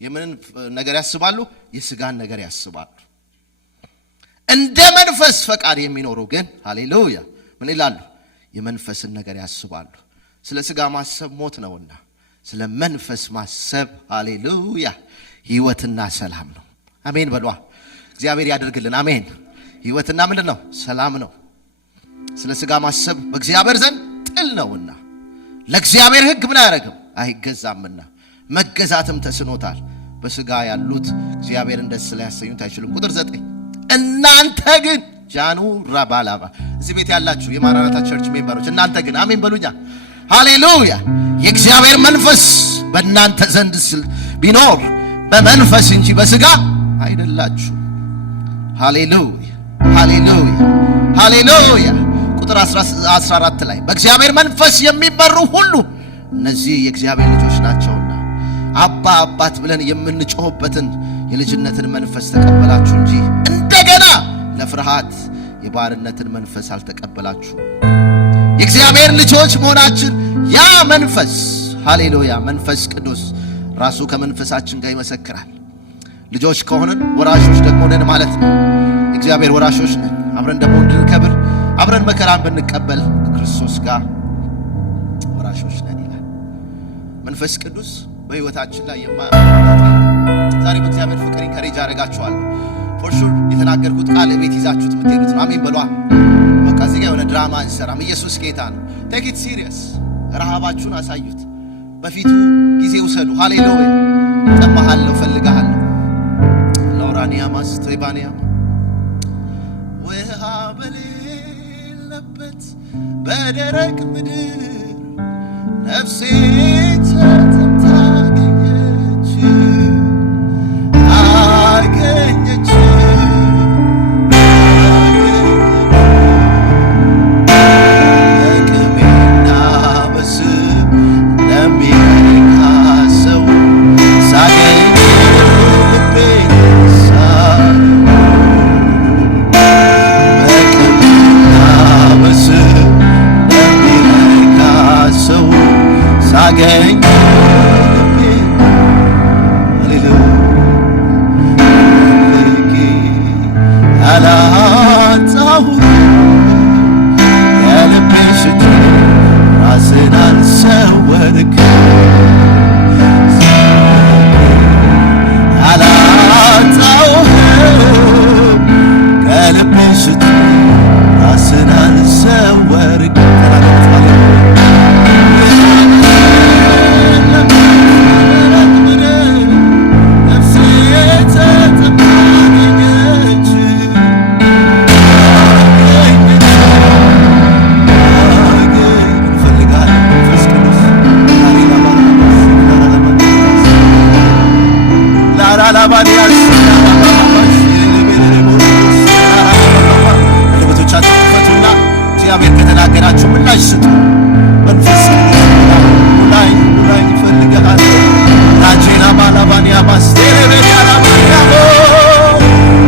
የምንን ነገር ያስባሉ? የሥጋን ነገር ያስባሉ። እንደ መንፈስ ፈቃድ የሚኖሩ ግን ሃሌሉያ ምን ይላሉ? የመንፈስን ነገር ያስባሉ። ስለ ሥጋ ማሰብ ሞት ነውና ስለ መንፈስ ማሰብ ሃሌሉያ ሕይወትና ሰላም ነው። አሜን በሏ። እግዚአብሔር ያደርግልን። አሜን። ሕይወትና ምንድን ነው? ሰላም ነው። ስለ ሥጋ ማሰብ በእግዚአብሔር ዘንድ ጥል ነውና ለእግዚአብሔር ሕግ ምን አያደርግም? አይገዛምና መገዛትም ተስኖታል። በሥጋ ያሉት እግዚአብሔርን ደስ ሊያሰኙት አይችሉም። ቁጥር 9 እናንተ ግን ጃኑ ራባላባ እዚህ ቤት ያላችሁ የማራናታ ቸርች ሜምበሮች እናንተ ግን አሜን በሉኛ። ሃሌሉያ የእግዚአብሔር መንፈስ በእናንተ ዘንድ ቢኖር በመንፈስ እንጂ በሥጋ አይደላችሁ። ሃሌሉያ ሃሌሉያ ሃሌሉያ። ቁጥር 14 ላይ በእግዚአብሔር መንፈስ የሚመሩ ሁሉ እነዚህ የእግዚአብሔር ልጆች ናቸውና አባ አባት ብለን የምንጮህበትን የልጅነትን መንፈስ ተቀበላችሁ እንጂ እንደገና ለፍርሃት የባርነትን መንፈስ አልተቀበላችሁ። የእግዚአብሔር ልጆች መሆናችን ያ መንፈስ ሃሌሉያ መንፈስ ቅዱስ ራሱ ከመንፈሳችን ጋር ይመሰክራል። ልጆች ከሆነን ወራሾች ደግሞ ነን ማለት ነው። የእግዚአብሔር ወራሾች ነን። አብረን ደግሞ እንድንከብር አብረን መከራን ብንቀበል ክርስቶስ ጋር ወራሾች ነን ይላል መንፈስ ቅዱስ በሕይወታችን ላይ ዛሬ በእግዚአብሔር ፍቅር ኢንከሬጅ አደርጋችኋለሁ። ፎር ሹር የተናገርኩት ቃል ቤት ይዛችሁት የምትሄዱት ነው። አሜን በሏ። በቃ እዚህ ጋር የሆነ ድራማ አንሰራም። ኢየሱስ ጌታ ነው። ቴክ ኢት ሲሪየስ። ረሃባችሁን አሳዩት። በፊቱ ጊዜ ውሰዱ። ሃሌሉያ ጠማሃለሁ፣ ፈልግሃለሁ። ሎራኒያ ማስተባኒያ ውሃ በሌለበት በደረቅ ምድር ነፍሴ ተጠምታ አገኘች በቅቤና በስብ ለሚረካ ሰው ሳገኝ ልቤ በቅቤና በስብ ለሚረካ ሰው ሳገኝ አላጣሁ የልቤ ሽቱ ራስን አልሰወርክ አላጣሁ የልቤ ሽቱ ራስን አልሰወርክ እግዚአብሔር ከተናገራችሁ ምላሽ ስጡ። መንፈስ ሙላይ ይፈልጋል። ናጄና ባላባኒያ ማስቴሬቤ አላባኒያሞ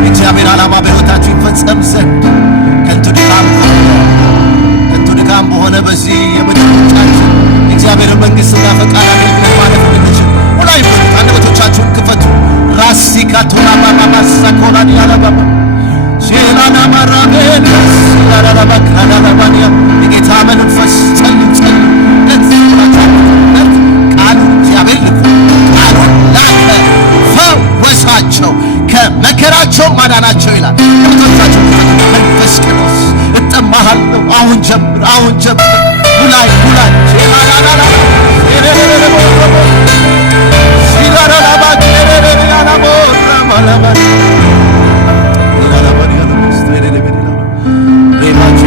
እግዚአብሔር ዓላማ በሕይወታችሁ ይፈጸም ዘንድ ከንቱ ድካም በሆነ በዚህ የምድር ሩጫችን የእግዚአብሔርን መንግሥትና ፈቃድ አገልግሎት ማለፍ እንድንችል ሙላይ ይፈልጋል። አንደበቶቻችሁን ክፈቱ። ራሲካቶና ባባሳኮላኒ አላባባ ሼላና ማራቤስ ላላባክራላባኒያ የጌታ መንፈስ ጸልዩ ቃሉን እግዚአብሔር ልኮ ቃሉን ላከ፣ ፈወሳቸው፣ ከመከራቸው ማዳናቸው ይላል። ወጣታቸው መንፈስ ቅዱስ እጠማሃለሁ። አሁን ጀምር ሙላይ ሼላላላላ ሬማቼ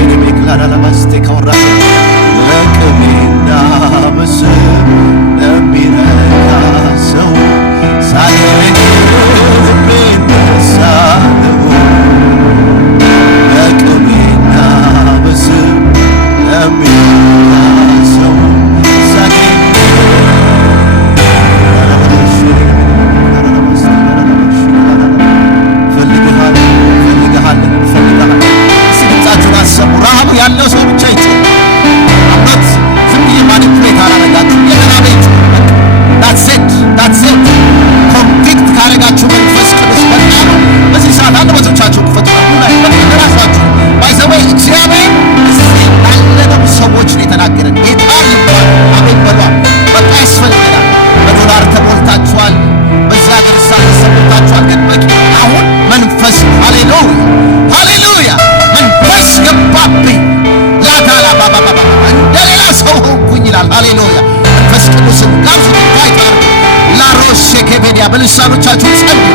ሼኬዲያ በልሳኖቻችሁ ጸልዩ።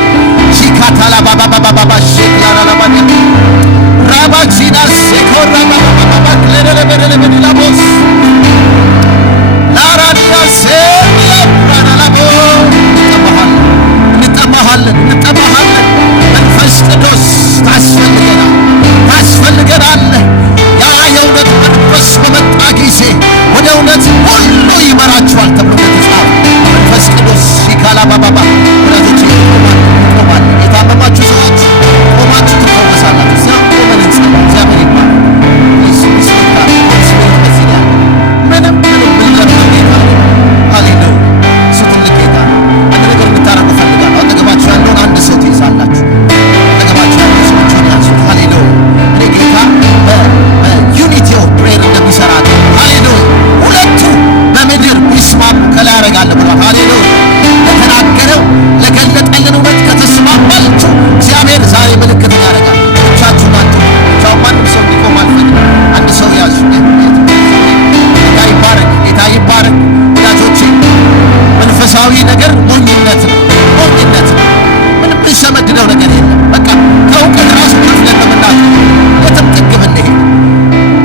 ሺካታላ ባባባባባ ሼክላላባኒ ራባቺና ሴኮራ ባባባባ ክለለለበለለበዲላቦስ ላራዲያ ሴላብራናላቦ እንጠማሃለን መንፈስ ቅዱስ ታስፈልገናለህ። ያ የእውነት መንፈስ በመጣ ጊዜ ወደ እውነት ሁሉ ይመራችኋል ተብሎ ተጻፈ። መንፈስ ቅዱስ ሲካላ ባባባ ወላጆች ቆማል። የታመማችሁ ሰዎች ቆማችሁ ትፈወሳላችሁ። እዚያ ቆመን እንጸልይ። እግዚአብሔር ይባርክ። ምንም ብንለምነው ጌታ ሃሌሉያ እሱ ትልቅ ጌታ። አንድ ነገር እንድታረጉ እፈልጋለሁ። አጠገባችሁ ያለውን አንድ ሰው ትይዛላችሁ። አጠገባችሁ ያለውን ሰዎችን ያዙት። ሃሌሉያ እኔ ጌታ በዩኒቲ ኦፍ ፕሬየር እንደሚሰራ ሃሌሉያ ሁለቱ በምድር ቢስማሙ ከላይ ያደርጋለሁ ብሏል። ሃሌሉያ ለተናገረው ለገለጠልን እውነት ከተስማማችሁ እግዚአብሔር ዛሬ ምልክት ያደርጋል። ብቻችሁን አትሁኑ። ብቻውን ማንም ሰው እንዲቆም አልፈልግም። አንድ ሰው ያዙ። ጌታ ይባረክ። ወዳጆቼ መንፈሳዊ ነገር ሞኝነት ነው። ምንም ብንሸመድደው ነገር የለም። በቃ ከእውቀት ራሱ ከፍለን በመናት የትም ጥግ ብንሄድ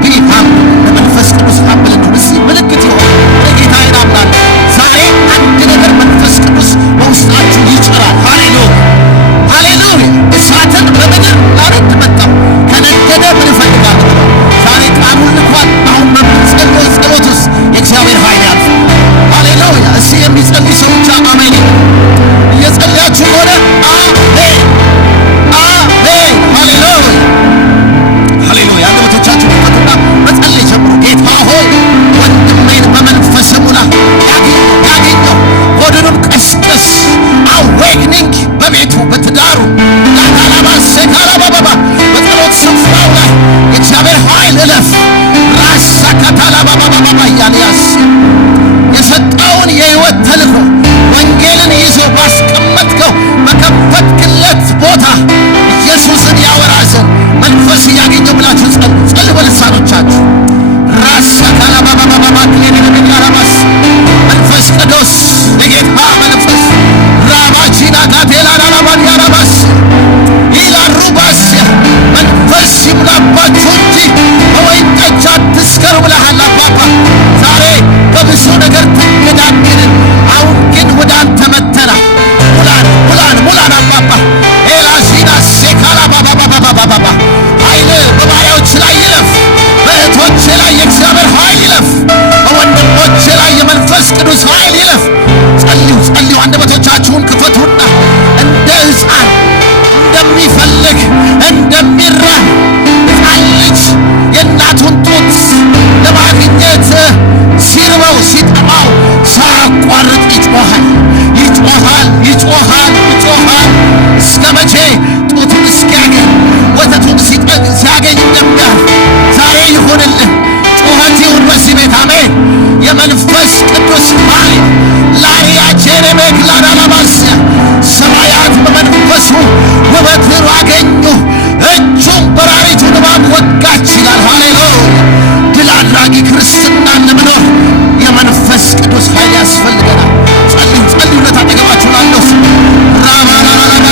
ቢሃም ለመንፈስ ቅዱስ ሀብል ነው። እዚህ ምልክት ይሆን ጌታዬን አምናለሁ። ዛሬ አንድ ነገር መንፈስ ቅዱስ በውስጣችሁ ይጭራል። ሃሌሉያ እሳትን በምድር ላረድ መጣው ከነደደ ምን እፈልጋለሁ ብሎ ዛሬ ቃሉን ልኳል። አሁን በምንጸልየው ጸሎት ውስጥ የእግዚአብሔር ኃይል ያልፍ። ሃሌሉያ እስኪ የሚጸልይ ሰው ብቻ አሜን። እየጸለያችሁ ሆነ አሜን። ሃሌሉያ አንደበቶቻችሁ ከፈቱና መጸለይ ጀምሩ። ጌታ ሆይ ወንድሜን በመንፈስ ሙላ፣ ያገኘው ሆዱንም ቀስቅስ። አዌክኒንግ በቤቱ በትዳሩ ላታላባሴካላባባባ በጸሎት ስፍራው ላይ የእግዚአብሔር ኃይል እለፍ። ራሳ ካታላባባባባ እያለ የሰጠውን የሕይወት ተልእኮ ወንጌልን ይዞ ባስቀመጥከው በከፈትክለት ቦታ ኢየሱስን ያወራ ዘንድ መንፈስ እያገኘው ብላችሁ ጸልዩ በልሳኖቻችሁ። ራሳ ካላባባባባ ክሌኔለሚያራባስ መንፈስ ቅዱስ የጌታ መንፈስ ራባቺና ካቴላላባን ያራባስ ይላሩባስ መንፈስ ይሙላባችሁ እንጂ በወይን ጠጅ አትስከሩ ብለሃል አባባ። ዛሬ በብዙ ነገር ተገዳደርን። አሁን ግን ወደ አንተ መጥተናል። ሙላን አባባ ኤላዚና ሴካላ ባባባባባባ ኃይል በባሪያዎች ላይ ይለፍ። በእህቶቼ ላይ የእግዚአብሔር ኃይል ይለፍ። በወንድሞቼ ላይ የመንፈስ ቅዱስ ኃይል ይለፍ። ጸልዩ። አንደበቶቻችሁን ክፈቱና እንደ ሕፃን እንደሚፈልግ እንደሚራብ ሕፃን ልጅ የእናቱን ጡት ለማግኘት ሲርበው ሲጠማው ሳያቋርጥ ይጮሃል። እስከ መቼ? ጡቱን እስኪያገኝ ወተቱን ሲያገኝ እንደሚያልፍ ዛሬ ይሁንልን። ጩኸት ይሁን በዚህ ቤት አሜን። የመንፈስ ቅዱስ ኃይል ላሪያ ቼሬቤክ ላዳላባስያ ሰማያት በመንፈሱ ውበትን አገኙ። እጁም በራሪቱን እባብ ወጋች ይላል። ሃሌሉያ ድል አድራጊ ክርስትናን ለመኖር የመንፈስ ቅዱስ ኃይል ያስፈልገናል። ጸልዩለት። አጠገባችሁ ላለው ራባላላላ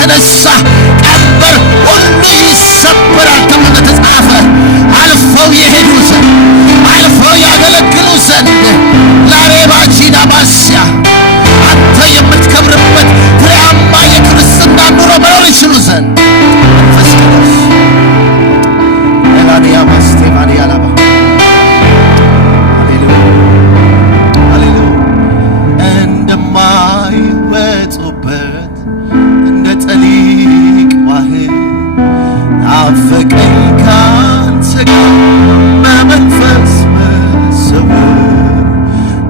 የተነሳ ቀንበር ሁሉ ይሰበራል ተብሎ እንደተጻፈ አልፈው የሄዱ ዘንድ አልፈው ያገለግሉ ዘንድ ላሬባቺና ባስያ አንተ የምትከብርበት ፍሬያማ የክርስትና ኑሮ መኖር ይችሉ ዘንድ መንፈስ ቅዱስ ኤላንያ ማስቴፋን ያላባ እንደማይወጡበት እንደ ጠሊቅ ባህር ናፈቀኝ ካንተ ጋር በመንፈስ መሰወር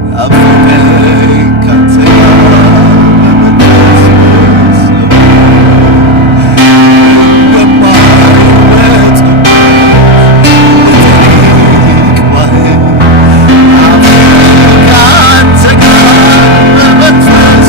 ናፈቀኝ ካንተ ጋር በመንፈስ መሰወር እንደማይወጡበት እንደ ጠሊቅ ባህር ናፈቀኝ ካንተ ጋር በመንፈስ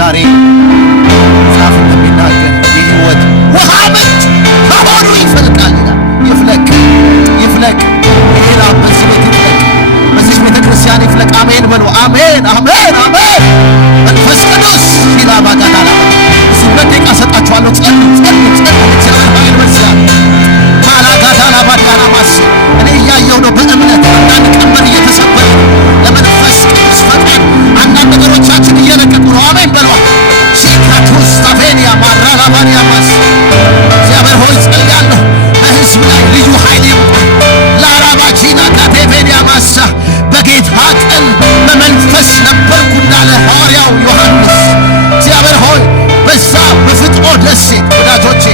ዛሬ ዛፍ እንደሚናገር የሕይወት ውሃ ምንጭ ከሆዱ ይፈልቃል ይላል። ይፍለቅ ይፍለቅ፣ ይሄን በዚህ ቤት ይፍለቅ፣ በዚህ ቤተ ክርስቲያን ይፍለቅ። አሜን በሉ። አሜን አሜን አሜን። መንፈስ ቅዱስ ሲላባ ጋዳላ ሁለት ደቂቃ ሰጣችኋለሁ። ጸልዩ ጸልዩ ጸልዩ። እግዚአብሔር ኃይል በዚያ ማላጋዳላ ባዳላ ማስ እኔ እያየሁ ነው። በእምነት አንዳንድ ቀንበር እየተሰበረ ለመንፈስ ቅዱስ ፈቃድ አንዳንድ ነገሮቻችን እየለቀቁ ነው። አሜን በሉ። ሲካቱስ ታፌኒያ ማራላባኒያ ማስ እግዚአብሔር ሆይ ጸልያለሁ፣ በሕዝብ ላይ ልዩ ኃይል ይምጣ። ላራባቺና ካቴፌኒያ ማሳ በጌታ ቀን በመንፈስ ነበርኩ እንዳለ ሐዋርያው ዮሐንስ እግዚአብሔር ሆይ በዛ በፍጥሞ ደሴት ወዳጆቼ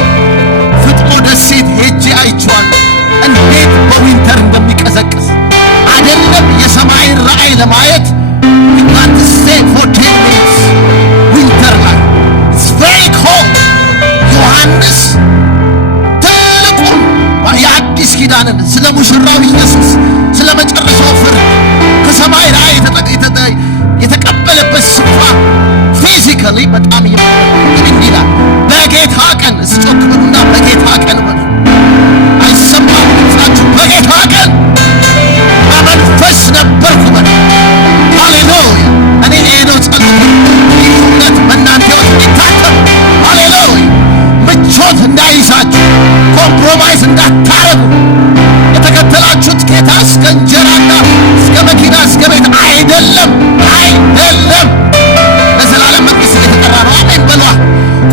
ፍጥሞ ደሴት ሄጄ አይቼዋለሁ። እንዴት በዊንተር እንደሚቀዘቅዝ አይደለም የሰማይን ራእይ ለማየት you stay for 10 minutes ዊንተር ላይ it's very cold። ዮሐንስ ትልቁን የአዲስ ኪዳንን ስለ ሙሽራው ኢየሱስ ስለ መጨረሻው ፍርድ ከሰማይ ራእይ የተቀበለበት ስፍራ ፊዚካሊ በጣም ይላል። በጌታ ቀን እስጮክ በሉና በጌታ ቀን በሉ። አይሰማም ድምፃችሁ? በጌታ ቀን በመንፈስ ነበርኩ በሉ። ሃሌሉያ። እኔ ነው ጸሎት ይሁነት በእናንተ ሕይወት ይታተም። ሃሌሉያ። ምቾት እንዳይዛችሁ ኮምፕሮማይዝ እንዳታረጉ። የተከተላችሁት ጌታ እስከ እንጀራና እስከ መኪና እስከ ቤት አይደለም። ለዘላለም መንግሥት የተጠራ ነው። አሜን በሏ።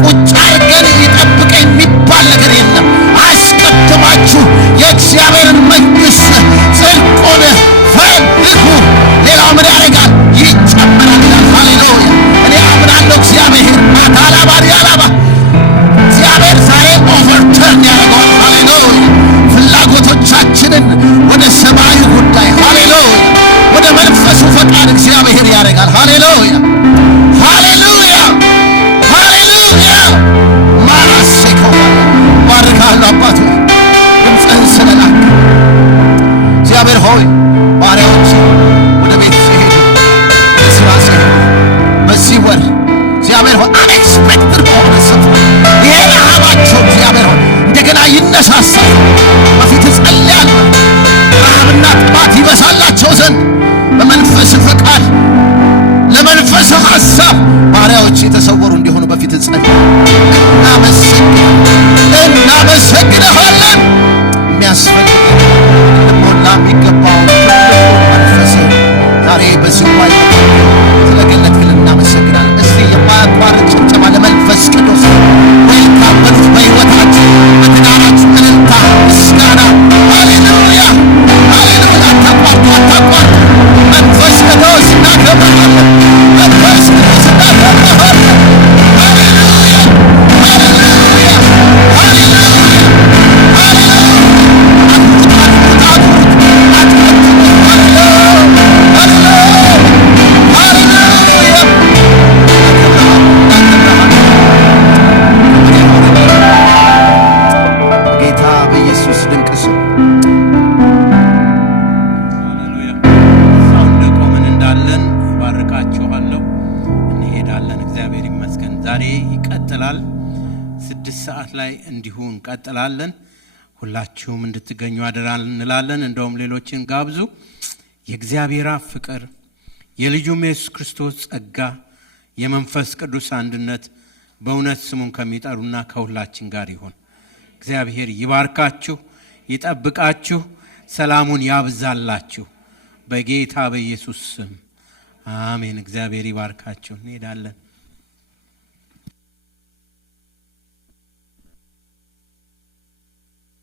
ቁጭ አድርገን ይጠብቀኝ የሚባል ነገር የለም። አስቀድማችሁ የእግዚአብሔርን መንግሥት ጽድቁን ፈልጉ፣ ሌላው ምን ያደርጋል? ይጨመራል ይላል። ሃሌሉያ! እኔ አምናለሁ እግዚአብሔር ማታላባሪ አላባ እግዚአብሔር ዛሬ ኦቨርተርን ያደርገዋል። ሃሌሉያ! ፍላጎቶቻችንን ወደ ሰማዩ ጉዳይ ሃሌሉያ፣ ወደ መንፈሱ ፈቃድ እግዚአብሔር ያደርጋል። ሃሌሉያ! ሃሌሉያ! ሃሌሉያ! ማራሴኮ ባርካለሁ አባቱ ድምፅህን ስለላክ እግዚአብሔር ሆይ ባሪያዎች ወደ ቤት ሲሄዱ ስራ ሲሄዱ በዚህ ወር እግዚአብሔር ሆይ አንኤክስፔክትድ በሆነ ስፍራ ይሄ ረሃባቸው እግዚአብሔር ሆይ እንደገና ይነሳሳል። በፊት ጸልያለሁ ረሃብና ጥማት ይበሳላቸው ዘንድ በመንፈስ ፈቃድ ለመንፈስ ሐሳብ ባሪያዎች የተሰወሩ እንዲሆኑ በፊት ጸልያለሁ። እናመሰግንሃለን። የሚያስፈልገን ልሞላ የሚገባውን መንፈስ ዛሬ በዝዋይ ስለገለጥክልን እናመሰግናለን። እስቲ የማያቋርጥ ጭብጨባ ለመንፈስ ቅዱስ ዌልካም በሉት። በሕይወታችሁ በትዳራችሁ እልልታ፣ ምስጋና ሃሌሉያ፣ ሃሌሉያ። አታቋርጡ። መንፈስ ቅዱስ እናከብርሃለን። መንፈስ ቅዱስ እናከብርሃለን። ሃሌሉያ፣ ሃሌሉያ፣ ሃሌሉያ፣ ሃሌሉያ። ዛሬ ይቀጥላል። 6 ሰዓት ላይ እንዲሁ እንቀጥላለን። ሁላችሁም እንድትገኙ አደራ እንላለን። እንደውም ሌሎችን ጋብዙ። የእግዚአብሔር ፍቅር፣ የልጁም ኢየሱስ ክርስቶስ ጸጋ፣ የመንፈስ ቅዱስ አንድነት በእውነት ስሙን ከሚጠሩና ከሁላችን ጋር ይሁን። እግዚአብሔር ይባርካችሁ፣ ይጠብቃችሁ፣ ሰላሙን ያብዛላችሁ በጌታ በኢየሱስ ስም አሜን። እግዚአብሔር ይባርካችሁ። እንሄዳለን።